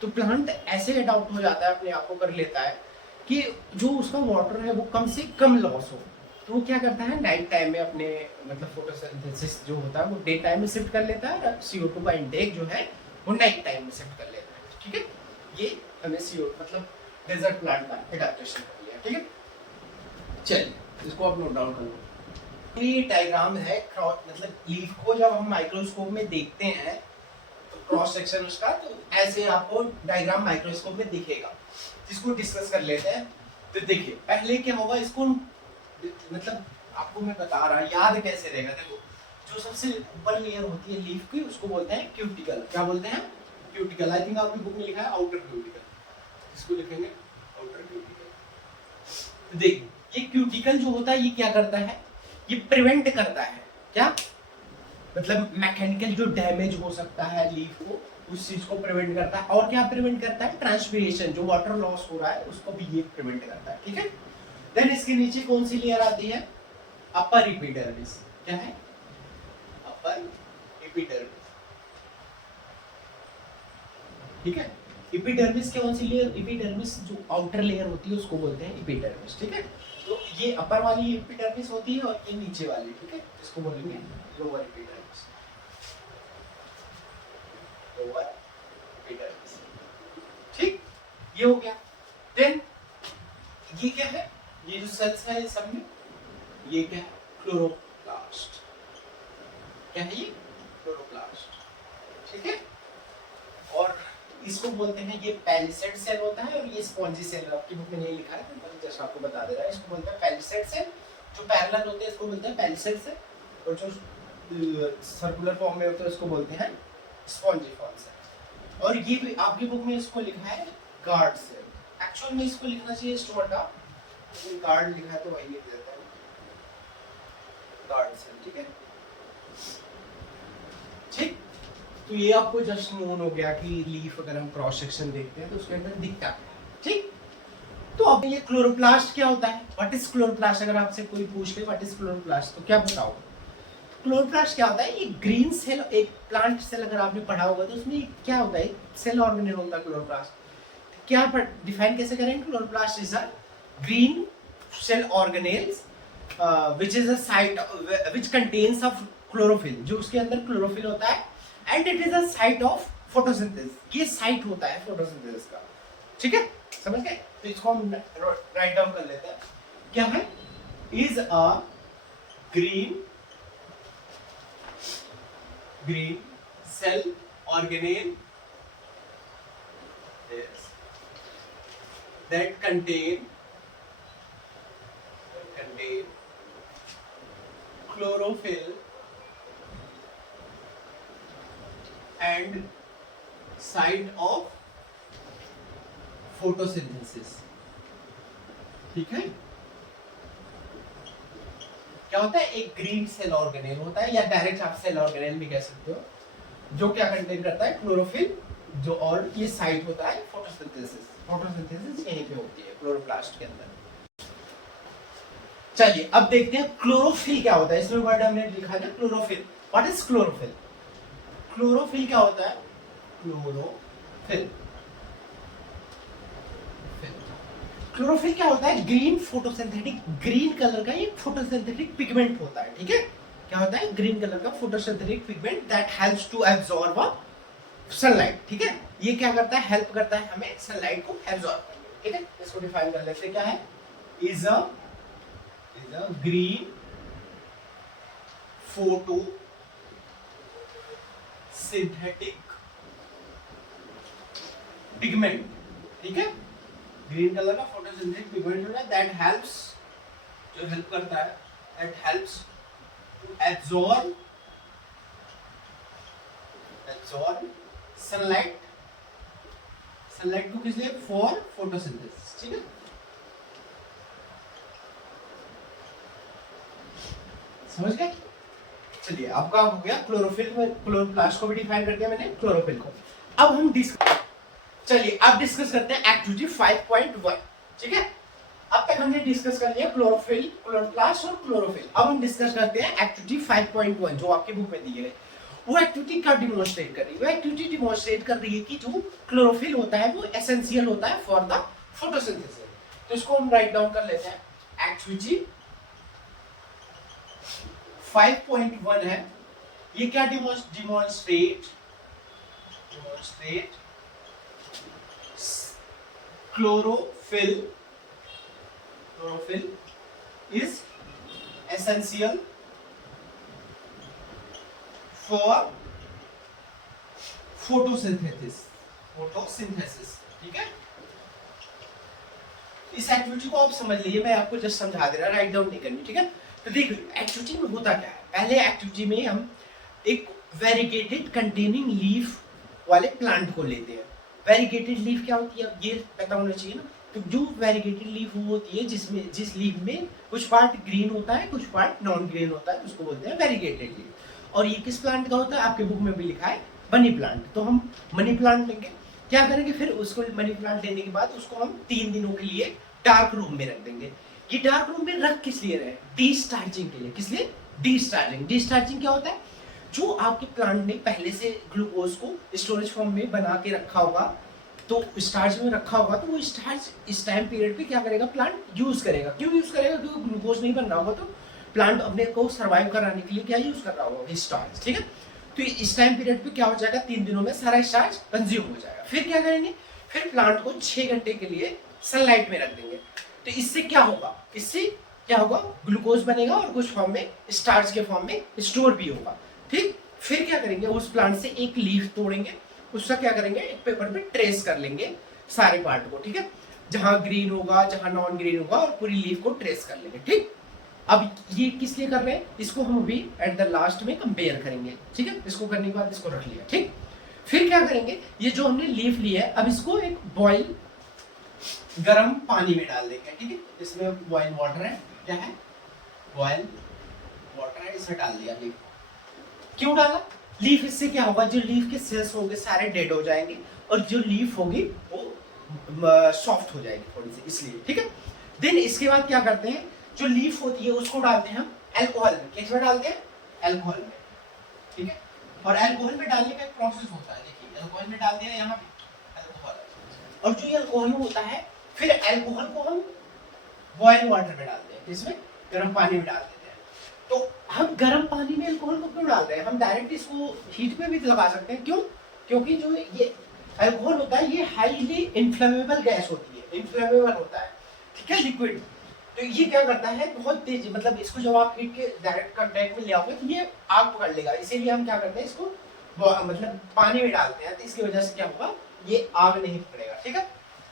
तो प्लांट ऐसे अडॉप्ट हो जाता है, अपने आप को कर लेता है कि जो उसका वाटर है वो कम से कम लॉस हो। तो वो क्या करता है, नाइट टाइम में अपने मतलब फोटोसिंथेसिस जो होता है वो डे टाइम में शिफ्ट कर लेता है, और CO2 का इंटेक जो है वो नाइट टाइम में शिफ्ट कर लेता है। ठीक है, ये हमें CO मतलब डेजर्ट प्लांट का एडाप्टेशन कर लिया। ठीक है, चलिए इसको आप नोट डाउन कर लो। ये डायग्राम है, मतलब लीफ को जब हम माइक्रोस्कोप में देखते हैं क्रॉस सेक्शन उसका, तो ऐसे आपको डायग्राम माइक्रोस्कोप में दिखेगा, जिसको डिस्कस कर लेते हैं। तो देखिए पहले क्या होगा, इसको मतलब आपको मैं बता रहा, याद कैसे रहेगा। देखो जो सबसे ऊपर लेयर होती है लीफ की उसको बोलते हैं क्यूटिकल। क्या बोलते हैं? क्यूटिकल। आई थिंक आपकी बुक में लिखा है आउटर क्यूटिकल, इसको लिखेंगे आउटर क्यूटिकल। तो देखिए ये क्यूटिकल जो होता है ये क्या करता है, ये प्रिवेंट करता है। क्या मतलब मैकेनिकल जो डैमेज हो सकता है लीफ को, उस चीज को प्रिवेंट करता है। और क्या प्रिवेंट करता है? ट्रांसपीरेशन, जो वाटर लॉस हो रहा है उसको भी ये प्रिवेंट करता है। ठीक है, देन इसके नीचे कौन सी लेयर आती है? Upper epidermis. क्या है? Upper epidermis. ठीक है, एपिडर्मिस कौन सी लेयर? एपिडर्मिस जो आउटर लेयर होती है उसको बोलते हैं एपिडर्मिस। ठीक है, तो ये अपर वाली एपिडर्मिस होती है और ये नीचे वाली, ठीक है, इसको बोलेंगे लोअर एपिडर्मिस। Lower epidermis. ठीक, ये हो गया। देन ये क्या है? ये जो सेल्स है सब में ये क्या है? क्लोरोप्लास्ट। क्या है ये? क्लोरोप्लास्ट। ठीक है, और इसको बोलते हैं, ये पैलिसेड सेल होता है और ये स्पॉन्जी सेल। आपकी बुक में नहीं लिखा है तो मैं जस्ट आपको बता दे रहा है। इसको बोलते हैं पैलिसेड सेल, जो पैरेलल होते हैं इसको बोलते हैं पैलिसेड सेल, और जो सर्कुलर फॉर्म में होते हैं उसको बोलते हैं स्पॉन्जिफॉर्म सेल। और ये भी आपकी बुक में इसको लिखा है गार्ड सेल। एक्चुअल में इसको लिखना चाहिए स्टोमाटा, लेकिन गार्ड लिखा है तो वही लिख देता हूं, गार्ड सेल। ठीक है, ठीक, तो ये आपको जस्ट नोन हो गया कि लीफ अगर हम क्रॉस सेक्शन देखते हैं तो उसके अंदर दिखता है। ठीक, तो अब ये क्लोरोप्लास्ट क्या होता है? What is chloroplast? अगर आपसे कोई पूछ ले व्हाट इज क्लोरोप्लास्ट तो क्या बताओ? क्लोरोप्लास्ट क्या होता है? ये ग्रीन सेल, एक प्लांट सेल अगर आपने पढ़ा होगा तो उसमें क्या होता है, सेल ऑर्गेनेल होता है क्लोरोप्लास्ट। क्या डिफाइन कैसे करेंगे? Chloroplast is a green cell organelles which is a site which contains of chlorophyll, जो उसके अंदर क्लोरोफिल होता है, and it is a site of photosynthesis. ये साइट होता है फोटोसिंथेसिस का। ठीक है, समझ गए? तो इसको हम राइट डाउन कर लेते हैं। क्या है? Is a green cell organelle that contain chlorophyll and site of photosynthesis। ठीक है? क्या होता है? एक ग्रीन सेल ऑर्गेनेल होता है, या डायरेक्ट आप सेल ऑर्गेनेल भी कह सकते हो, जो क्या कंटेन करता है? क्लोरोफिल, जो और ये साइट होता है फोटोसिंथेसिस। फोटोसिंथेसिस यहीं पे होती है क्लोरोप्लास्ट के अंदर। चलिए अब देखते हैं क्लोरोफिल क्या होता है। इसमें वर्ड हमने लिखा है chlorophyll. What is chlorophyll? Chlorophyll क्या होता है? क्लोरोफिल क्लोरोफिल क्या होता है? ग्रीन फोटोसिंथेटिक, ग्रीन कलर का एक फोटोसिंथेटिक पिगमेंट होता है। ठीक है? क्या होता है? ग्रीन कलर का photosynthetic pigment that helps to absorb sunlight. ठीक है? ये क्या करता है? हेल्प करता है हमें सनलाइट को एब्जॉर्ब करने में। ठीक है? इसको डिफाइन कर लेते हैं। क्या है? Is a green photosynthetic pigment. ठीक है? ग्रीन कलर का फोटोसिंथेटिक पिगमेंट होता है दैट हेल्प्स, जो हेल्प करता है, that helps to absorb sunlight को किस लिए? For photosynthesis. ठीक है? समझ गए? चलिए आपका हो गया क्लोरोफिल में, क्लोरोप्लास्ट को भी डिफाइन कर दिया मैंने, क्लोरोफिल को। अब हम चलिए अब डिस्कस करते हैं एक्टिविटी 5.1। ठीक है? अब तक हमने डिस्कस कर लिया क्लोरोफिल, क्लोरोप्लास्ट और क्लोरोफिल। अब हम डिस्कस करते हैं एक्टिविटी 5.1 जो आपके बुक में दी है। वो एक्टिविटी क्या डिमोन्स्ट्रेट कर रही है? वो एक्टिविटी डिमोन्स्ट्रेट कर रही है कि जो क्लोरोफिल होता है वो एसेंशियल होता है फॉर द फोटोसिंथेसिस। तो इसको हम राइट डाउन कर लेते हैं। एक्टिविटी 5.1 है। ये क्या demonstrate chlorophyll is essential for photosynthesis. ठीक है? इस एक्टिविटी को आप समझ लीजिए, मैं आपको जस्ट समझा दे रहा, राइट डाउन नहीं करनी। ठीक है? तो देखिए एक्टिविटी में होता क्या है। पहले एक्टिविटी में हम एक वेरीगेटेड कंटेनिंग लीफ वाले प्लांट को लेते हैं। वेरीगेटेड लीफ क्या होती है? अब ये पता होना चाहिए ना। तो जो वेरीगेटेड लीफ वो होती है जिस लीफ में कुछ पार्ट ग्रीन होता है, कुछ पार्ट नॉन ग्रीन होता है, उसको बोलते हैं वेरीगेटेड लीफ। और ये किस प्लांट का होता है? आपके बुक में भी लिखा है मनी प्लांट। तो हम मनी प्लांट लेंगे, क्या करेंगे फिर उसको, मनी प्लांट लेने के बाद उसको हम 3 दिनों के लिए डार्क रूम में रख देंगे। ये डार्क रूम में रख किस लिए रहे? डिस्चार्जिंग के लिए। किस लिए? डिस्चार्जिंग। डिस्चार्जिंग क्या होता है? जो आपके प्लांट ने पहले से ग्लूकोज को स्टोरेज फॉर्म में बना के रखा होगा, तो स्टार्च में रखा होगा, तो वो स्टार्च इस टाइम पीरियड पे क्या करेगा? प्लांट यूज करेगा। क्यों यूज करेगा? क्योंकि ग्लूकोज नहीं बन रहा होगा, तो प्लांट अपने को सर्वाइव कराने के लिए क्या यूज कर रहा होगा? स्टार्च। ठीक है? तो इस टाइम पीरियड पे क्या हो जाएगा? 3 दिनों में सारा स्टार्च कंज्यूम हो जाएगा। फिर क्या करेंगे? फिर प्लांट को 6 घंटे के लिए सनलाइट में रख देंगे। तो इससे क्या होगा? इससे क्या होगा? ग्लूकोज बनेगा और कुछ फॉर्म में स्टार्च के फॉर्म में स्टोर भी होगा। ठीक? फिर क्या करेंगे? उस प्लांट से एक लीफ तोड़ेंगे, उसका क्या करेंगे? एक पेपर पे ट्रेस कर लेंगे सारे पार्ट को। ठीक है? जहां ग्रीन होगा, जहां नॉन ग्रीन होगा, और पूरी लीफ को ट्रेस कर लेंगे। ठीक? अब ये किस लिए कर रहे हैं? इसको हम अभी एट द लास्ट में कंपेयर करेंगे। ठीक है? इसको करने के बाद इसको रख लिया। ठीक? फिर क्या करेंगे? ये जो हमने लीफ ली है, अब इसको एक बॉइल गर्म पानी में डाल देंगे। ठीक है? इसमें बॉइल वाटर है। क्या है? बॉइल वाटर है, इसमें डाल दिया लीफ। क्यों डाला? लीफ, इससे क्या होगा? जो लीफ के सेल्स होंगे सारे डेड हो जाएंगे, और जो लीफ होगी वो सॉफ्ट हो जाएगी थोड़ी सी, इसलिए। ठीक है? देन इसके बाद क्या करते हैं? जो लीफ होती है उसको डालते हैं हम अल्कोहल में। किस में डालते हैं? अल्कोहल में। ठीक है? और अल्कोहल में डालने का एक प्रोसेस होता है। देखिए अल्कोहल में डाल दिया यहाँ पे अल्कोहल, और जो ये अल्कोहल होता है, फिर अल्कोहल को हम बॉइल वाटर में डालते हैं, जिसमें गर्म पानी में डाल देते हैं। तो हम गर्म पानी में अल्कोहल को क्यों डाल रहे हैं? हम डायरेक्ट इसको हीट पे भी लगा सकते हैं। क्यों? क्योंकि जो ये अल्कोहल होता है, ये हाईली इन्फ्लेमेबल गैस होती है। इनफ्लेमेबल होता है, ठीक है, लिक्विड। तो ये क्या करता है, बहुत तेज, मतलब इसको जब आप हीट के डायरेक्ट कांटेक्ट में ले आओगे तो ये आग पकड़ लेगा, इसीलिए हम क्या करते हैं, इसको मतलब पानी में डालते हैं, तो इसकी वजह से क्या होगा, ये आग नहीं पकड़ेगा, ठीक है।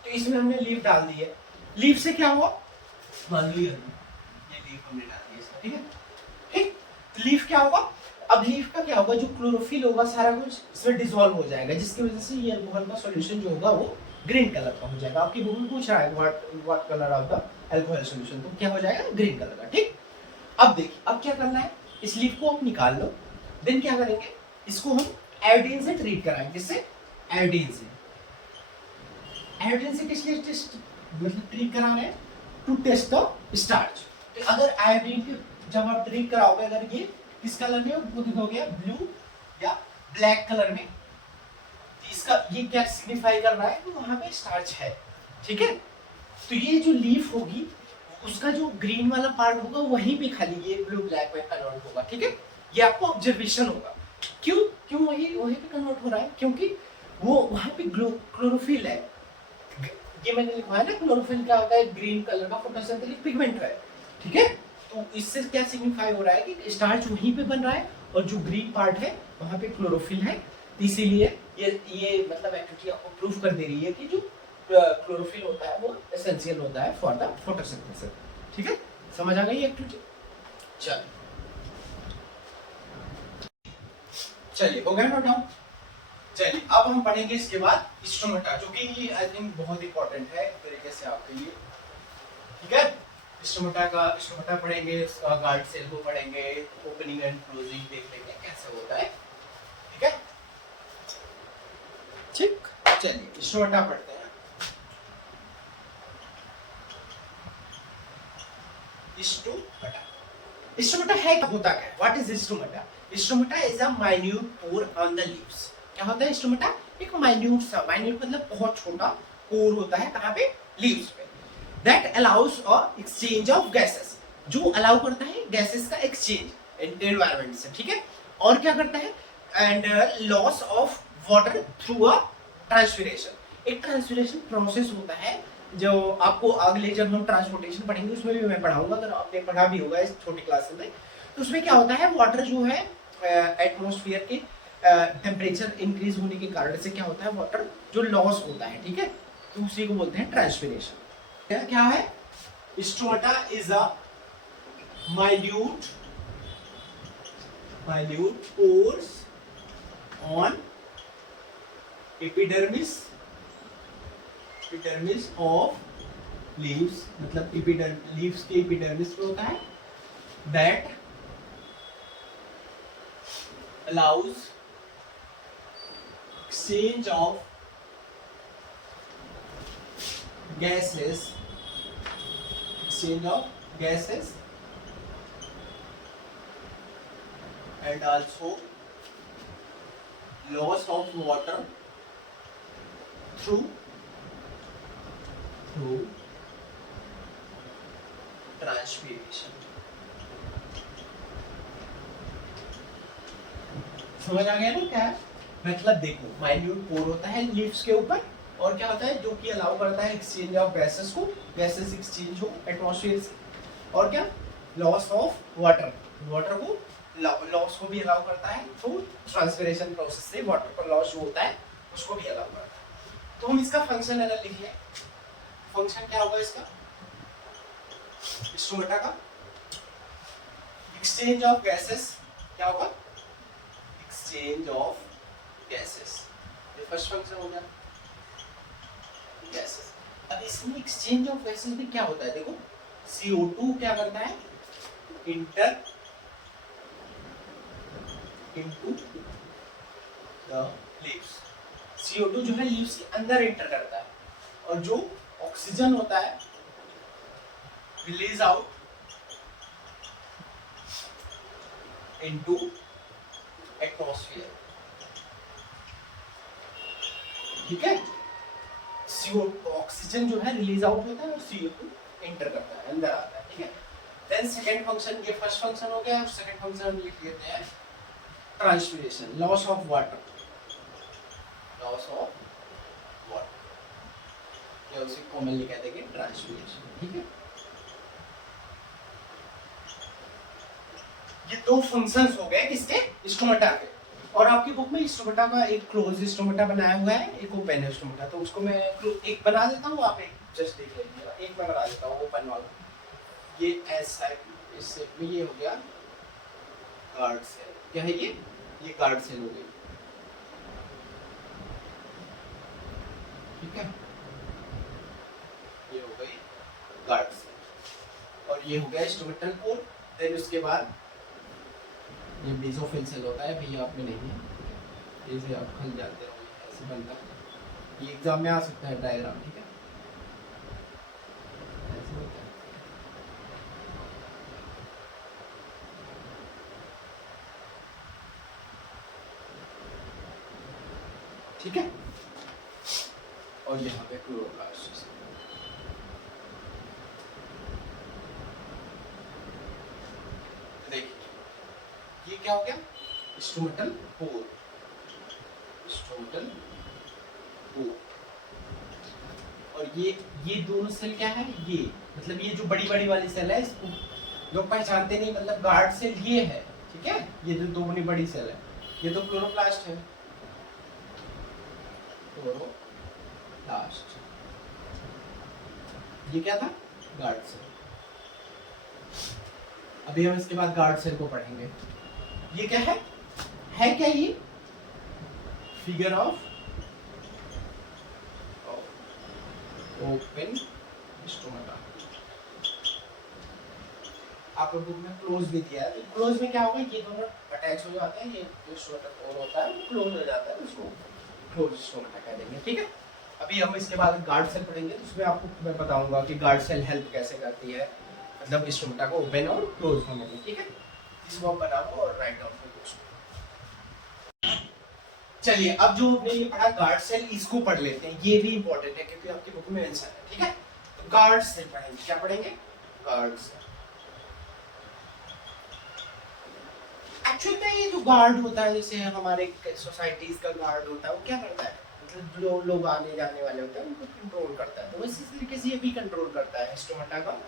तो इसमें हमने लीफ डाल दी है, लीफ से क्या हुआ, मान लो ये लीफ हमने डाल दी इसका, ठीक है, ठीक। लीफ क्या होगा, अब लीफ का क्या होगा, जो क्लोरोफिल होगा सारा कुछ इसमें डिसॉल्व हो जाएगा, जिसकी वजह से ये अल्कोहल का सॉल्यूशन जो होगा वो ग्रीन कलर का हो जाएगा। आपकी बुक में पूछ रहा है what colour of the alcohol solution, तो क्या हो जाएगा, ग्रीन कलर का, ठीक। अब देखिए, अब क्या करना है, इस लीफ को आप निकाल लो, देन क्या करेंगे, इसको हम आयोडीन से ट्रीट कराएंगे, जिससे आयोडीन से किस लिए टेस्ट मतलब ट्रीट करा रहे हैं, टू टेस्ट द स्टार्च। तो अगर आयोडीन के जब आप ट्रीट कराओगे, अगर ये किस कलर में हो गया, ब्लू या ब्लैक कलर में, इसका ये क्या सिग्निफाई कर रहा है, तो वहां पे स्टार्च है, ठीक है। तो ये जो लीफ होगी उसका जो ग्रीन वाला पार्ट होगा वहीं पे खाली ये ब्लू ब्लैक में कन्वर्ट होगा, ठीक है। ये आपको ऑब्जर्वेशन होगा, क्यों क्यों वही वहीं पे कन्वर्ट हो रहा है, क्योंकि वो वहां पे क्लोरोफिल है, ये मैंने लिखा है ना, क्लोरोफिल क्या होता है, ग्रीन कलर का फोटोसिंथेटिक पिगमेंट है, ठीक है। तो इससे क्या सिग्निफाई हो रहा है कि स्टार्च वहीं पे बन रहा है और जो ग्रीन पार्ट है वहां पे क्लोरोफिल है, तो इसीलिए ये मतलब एक्टिविटी आपको प्रूव कर दे रही है कि जो क्लोरोफिल होता है वो एसेंशियल होता है फॉर द फोटोसिंथेसिस, ठीक है। समझ आ गई एक्टिविटी, चलिए हो गया नोट डाउन। चलिए अब हम पढ़ेंगे इसके बाद स्टोमेटा, जो कि ये आई थिंक बहुत इंपॉर्टेंट है एक तरीके से आपके लिए, ठीक है। स्टोमेटा पढ़ेंगे, गार्ड सेल को पढ़ेंगे, ओपनिंग एंड क्लोजिंग देख लेंगे कैसे होता है, ठीक है, ठीक। चलिए स्टोमेटा पढ़ते हैं। स्टोमेटा है, होता क्या है, what is stomata? Stomata is a minute pore on the leaves. क्या होता है स्टोमेटा? एक माइन्यूट सा, माइन्यूट मतलब बहुत छोटा पोर होता है, कहाँ पे, लीव्स पे, that allows a exchange of gases, जो अलाउ करता है गैसेस का एक्सचेंज एनवायरनमेंट से, ठीक है। और क्या करता है, and loss of water through a transpiration, एक ट्रांसपिरेशन प्रोसेस होता है, जो आपको अगले जब हम ट्रांसपोर्टेशन पढ़ेंगे उसमें भी मैं पढ़ाऊंगा, अगर आपने पढ़ा भी होगा इस छोटी क्लास में, तो उसमें क्या होता है, वाटर जो है एटमॉस्फेयर के टेम्परेचर इंक्रीज होने के कारण से क्या होता है, वाटर जो लॉस होता है, ठीक है, तो उसी को बोलते हैं ट्रांसपिरेशन। क्या है, stomata is a minute pores on epidermis of leaves, मतलब लीव्स के epidermis में होता है, that allows exchange of gases and also loss of water through transpiration। समझ आ गया ना क्या है मतलब? देखो, माइन्यूट पोर होता है लीव्स के ऊपर, और क्या होता है, जो कि अलाउ करता है एक्सचेंज ऑफ गैसेस को, गैसेस एक्सचेंज हो एटमॉस्फेयर से, और क्या, लॉस ऑफ वाटर को लॉस को भी अलाउ करता है थ्रू ट्रांसपिरेशन प्रोसेस से, वाटर का लॉस जो होता है उसको भी अलाउ करता है। तो हम इसका फंक्शन अगर लिख लें, फंक्शन क्या होगा इसका, स्टोमेटा का, एक्सचेंज ऑफ गैसेस, क्या होगा, एक्सचेंज ऑफ गैसेस, ये फर्स्ट फंक्शन हो गया, गैसेस। अब इसमें एक्सचेंज ऑफ गैसेस में क्या होता है, देखो, CO2 क्या करता है, inter into the leaves, CO2 जो है लीव्स के अंदर एंटर करता है, और जो ऑक्सीजन होता है रिलीज आउट into एटमॉस्फेयर, ठीक है। ऑक्सीजन जो है रिलीज आउट होता है और CO2 एंटर करता है, अंदर आता है, ठीक है। देन सेकंड फंक्शन, ये फर्स्ट फंक्शन हो गया, और सेकंड फंक्शन हम लिख लेते हैं ट्रांसपिरेशन, लॉस ऑफ वाटर, या उसे कॉमनली कह देंगे ट्रांसफिलेशन, ठीक है। ये दो फंक्शंस हो गए किसके, स्टोमेटा के। और आपकी बुक में स्टोमेटा का एक क्लोज स्टोमेटा बनाया हुआ है, एक ओपन स्टोमेटा, तो उसको मैं एक बना देता हूँ, आप एक जस्ट देख लीजिएगा। एक मैं बना देता हूँ ओपन वाला, ये ऐसा इस शेप में, ये हो गया गार्ड सेल। क्या है ये गार्ड सेल हो गई, ठीक है, ये हो गई गार्ड सेल। और ये हो गया स्टोमेटल पोर। देन उसके बाद ये बेसोफिल सेल होता है, भैया आप में नहीं है, इसे आप खल जाते हो, ऐसे बनता है। ये एग्जाम में आ सकता है डायग्राम, ठीक है, ऐसे होता है। ठीक है, और यहाँ पे क्लोरोप्लास्ट। देखिए ये क्या हो गया, स्टोमेटल पोर, स्टोमेटल पोर। और ये दोनों सेल क्या है, ये मतलब ये जो बड़ी बड़ी वाली सेल है, इसको लोग पहचानते नहीं, मतलब गार्ड सेल ये है, ठीक है। ये जो दो बड़ी बड़ी सेल है, ये तो क्लोरोप्लास्ट है, क्लोरोप्लास्ट। ये क्या था, गार्ड सेल। अभी हम इसके बाद गार्ड सेल को पढ़ेंगे। ये क्या है क्या ये फिगर ऑफ ओपन स्टोमेटा। आप बुक में क्लोज भी दिया है, तो क्लोज में क्या होगा, ये दोनों अटैच हो जाते हैं, ये जो स्टोमेटा पोर होता है वो क्लोज हो जाता है, उसको क्लोज स्टोमेटा कह देंगे, ठीक है। अभी हम इसके बाद गार्ड सेल पढ़ेंगे, तो उसमें आपको मैं बताऊंगा कि गार्ड सेल हेल्प कैसे करती है, मतलब स्टोमेटा को ओपन और क्लोज होने में, ठीक है। इसको आप बनाओ और राइट डाउन करो। चलिए अब जो हमने ये पढ़ा गार्ड सेल, इसको पढ़ लेते हैं, ये भी इंपॉर्टेंट है क्योंकि आपकी बुक में मेंशन है, ठीक है। तो गार्ड सेल पढ़ेंगे, क्या पढ़ेंगे, गार्ड सेल। एक्चुअली में ये जो गार्ड होता है, जैसे हमारे सोसाइटीज का गार्ड होता है, वो क्या करता है, मतलब जो लोग आने जाने वाले होते हैं उनको कंट्रोल करता है, तो इसी तरीके से ये भी कंट्रोल करता है स्टोमेटा का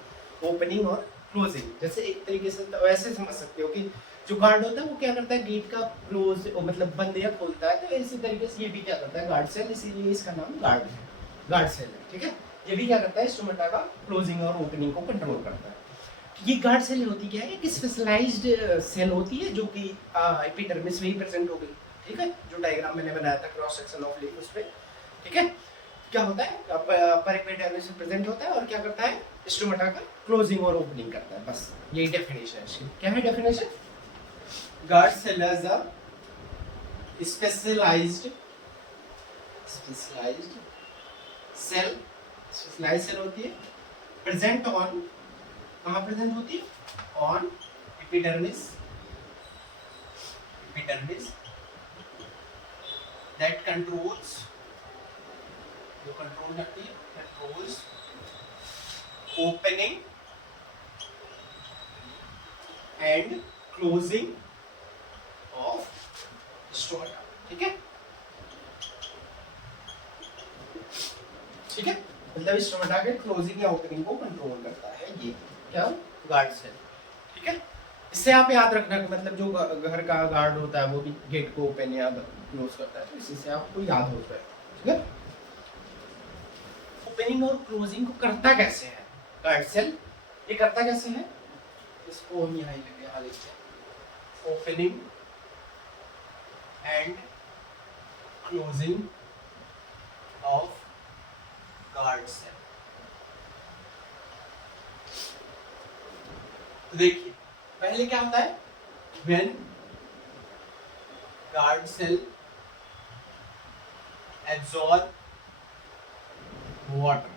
ओपनिंग और क्लोजिंग। जैसे एक तरीके से तो वैसे समझ सकते हो कि जो गार्ड होता है वो क्या करता है, गेट का क्लोज मतलब बंद या खोलता है, तो इसी तरीके से ये भी क्या करता है, गार्ड सेल, इसीलिए इसका नाम गार्ड है, गार्ड सेल है, ठीक है। ये भी क्या करता है, स्टोमेटा का क्लोजिंग और ओपनिंग को कंट्रोल करता है। ये गार्ड सेल होती क्या है, एक स्पेशलाइज्ड सेल होती है जो कि एपिडर्मिस में ही प्रेजेंट हो गई, ठीक है, जो डायग्राम मैंने बनाया था क्रॉस सेक्शन ऑफ लीफ, उस पे, ठीक है। क्या होता है, पर एपिडर्मिस में प्रेजेंट होता है और क्या करता है, स्टोमेटा का क्लोजिंग और ओपनिंग करता है, बस यही डेफिनेशन है इसकी। क्या है definition, guard cell is a specialised cell, specialised cell होती है, प्रेजेंट ऑन, कहाँ प्रेजेंट होती है, ऑन एपिडर्मिस दैट कंट्रोल्स, जो कंट्रोल करती है, controls opening and closing of stomata, ठीक है, ठीक है। मतलब स्टोमेटा के क्लोजिंग या ओपनिंग को कंट्रोल करता है ये क्या, गार्ड सेल, ठीक है। इससे आप याद रखना कि मतलब जो घर का गार्ड होता है वो भी गेट को ओपन या क्लोज करता है, तो इसी से आपको याद होता है, ठीक है। ओपनिंग और क्लोजिंग को करता कैसे है गार्ड सेल, ये करता कैसे है, इसको हम यहाँ लिखते हैं, opening and closing of guard cell. देखिए पहले क्या होता है, when guard cell absorb water,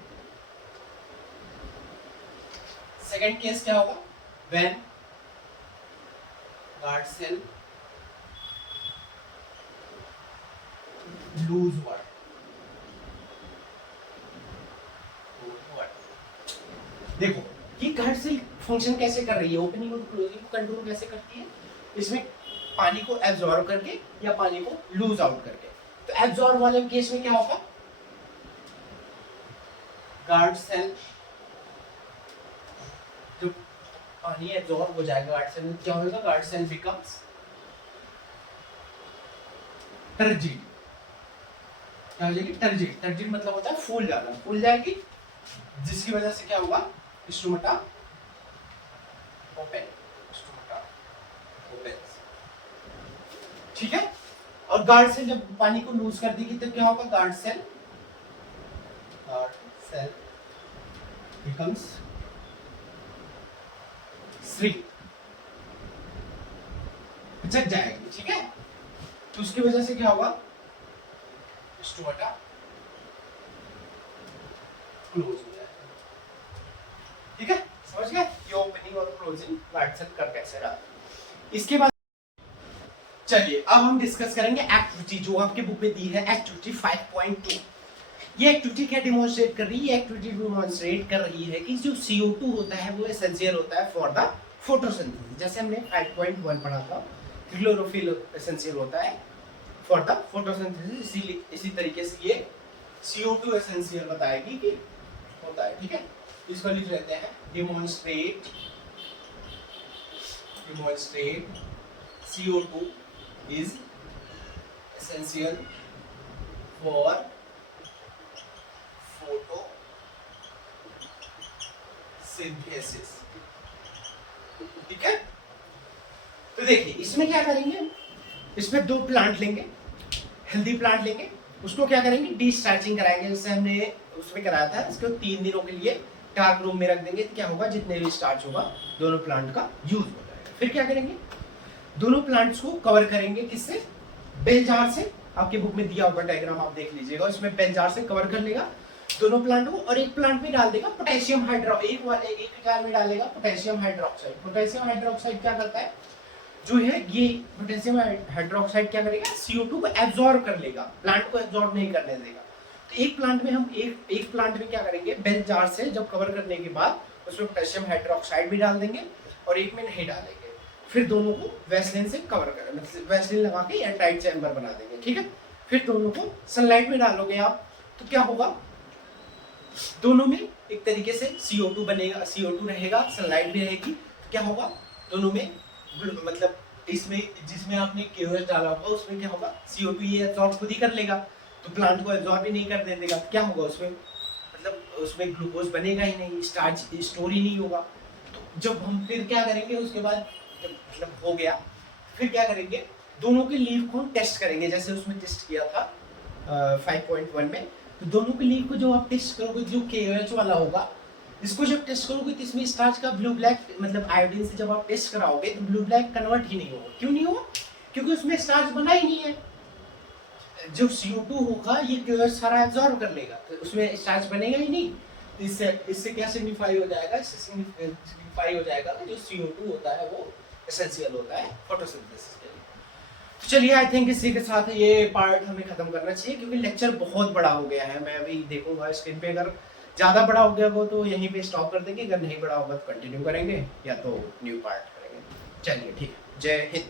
second case क्या होगा, when guard cell lose water, देखो ये गार्ड सेल फंक्शन कैसे कर रही है, ओपनिंग और क्लोजिंग को कंट्रोल कैसे करती है, इसमें पानी को एब्जॉर्ब करके या पानी को लूज आउट करके। तो एब्जॉर्ब वाले केस में क्या होगा, गार्ड सेल, जो पानी एब्जॉर्ब हो जाएगा गार्ड सेल में, क्या होगा, गार्ड सेल बिकम्स टर्जिड। क्या हो जाएगी, टर्जिड। टर्जिड मतलब होता है फूल जाना, फूल जाएगी, जिसकी वजह से क्या होगा, स्टोमाटा ओपन, स्टोमाटा ओपन। ठीक है। और गार्ड सेल जब पानी को लूज कर देगी तो क्या होगा, गार्ड सेल becomes श्रिंक, पिचक जाएगी। ठीक है। तो उसकी वजह से क्या होगा, स्टोमाटा क्लोज हो जाएगा। ठीक है, समझ गए ये ओपनिंग और क्लोजिंग गार्ड सेल कर कैसे रहा। इसके बाद चलिए अब हम डिस्कस करेंगे एक्टिविटी जो आपके बुक में दी है, एक्टिविटी 5.2। ये एक्टिविटी क्या डिमॉन्स्ट्रेट कर रही है, ये एक्टिविटी डिमॉन्स्ट्रेट कर रही है कि जो CO2 होता है वो एसेंशियल होता है फॉर द फोटोसिंथेसिस। जैसे हमने 5.1 पढ़ा था, क्लोरोफिल एसेंशियल होता है फॉर द फोटोसिंथेसिस, इसी तरीके से ये CO2 एसेंशियल बताएगी कि होता है। ठीक है, इसको लिख लेते हैं, demonstrate CO2 is essential for photosynthesis. ठीक है, तो देखिए इसमें क्या करेंगे, इसमें 2 प्लांट लेंगे, हेल्दी प्लांट लेंगे, उसको क्या करेंगे, डिस्चार्जिंग कराएंगे, जैसे हमने उसमें कराया था। इसको 3 दिनों के लिए डार्क रूम में रख देंगे, तो क्या होगा, जितने भी स्टार्च होगा दोनों प्लांट का यूज हो जाएगा। फिर क्या करेंगे, दोनों प्लांट्स को कवर करेंगे, किससे, बेल जार से। आपके बुक में दिया होगा डायग्राम, आप देख लीजिएगा, उसमें बेल जार से कवर कर लेगा दोनों प्लांट को, और एक प्लांट में डाल देगा पोटेशियम हाइड्रोक्साइड, एक जार में डालेगा पोटेशियम हाइड्रोक्साइड। पोटेशियम हाइड्रोक्साइड क्या करता है, जो है ये पोटेशियम हाइड्रोक्साइड क्या करेगा, CO2 को एब्जॉर्ब कर लेगा, प्लांट को एब्जॉर्ब नहीं करने देगा। तो एक प्लांट में हम एक प्लांट में क्या करेंगे, बेल जार से जब कवर करने के बाद उसमें पोटेशियम हाइड्रोक्साइड भी डाल देंगे और एक में नहीं डालेंगे। फिर दोनों को वैसलीन से कवर करें, मतलब वैसलीन लगा के एयर टाइट चैम्बर बना देंगे। ठीक है, फिर दोनों को सनलाइट में डालोगे आप, तो क्या होगा, दोनों में एक तरीके से CO2 बनेगा, CO2 रहेगा, सनलाइट भी रहेगी, तो क्या होगा, दोनों में मतलब इसमें जिसमें आपने KOH डाला होगा उसमें क्या होगा, CO2 ये एब्जॉर्ब खुद ही कर लेगा, तो प्लांट को एब्जॉर्ब ही नहीं कर देगा, क्या होगा उसमें, मतलब उसमें ग्लूकोज बनेगा ही नहीं, स्टार्च स्टोर ही नहीं होगा। तो जब हम फिर क्या करेंगे, उसके बाद जब मतलब हो गया, फिर क्या करेंगे, दोनों के लीव को हम टेस्ट करेंगे, जैसे उसमें टेस्ट किया था 5.1 में। तो दोनों के लीव को जो आप टेस्ट करोगे, जो KOH वाला होगा, इसको जब टेस्ट करोगे तो इसमें स्टार्च का ब्लू ब्लैक, मतलब आयोडीन से जब आप टेस्ट कराओगे तो ब्लू ब्लैक कन्वर्ट ही नहीं होगा। क्यों नहीं होगा, क्योंकि उसमें स्टार्च बना ही नहीं है। जो CO2 होगा ये KOH सारा एब्जॉर्ब कर लेगा, तो उसमें स्टार्च बनेगा ही नहीं। तो इससे क्या सिग्निफाई हो जाएगा, इससे सिग्निफाई हो जाएगा कि जो CO2 होता है वो एसेंशियल होता है फोटोसिंथेसिस के लिए। तो चलिए आई थिंक इसी के साथ ये पार्ट हमें खत्म करना चाहिए, क्योंकि लेक्चर बहुत बड़ा हो गया है। मैं अभी देखूंगा स्क्रीन पे, अगर ज़्यादा बड़ा हो गया वो तो यहीं पे स्टॉप कर देंगे, अगर नहीं बड़ा होगा तो कंटिन्यू करेंगे या तो न्यू पार्ट करेंगे। चलिए ठीक है, जय हिंद।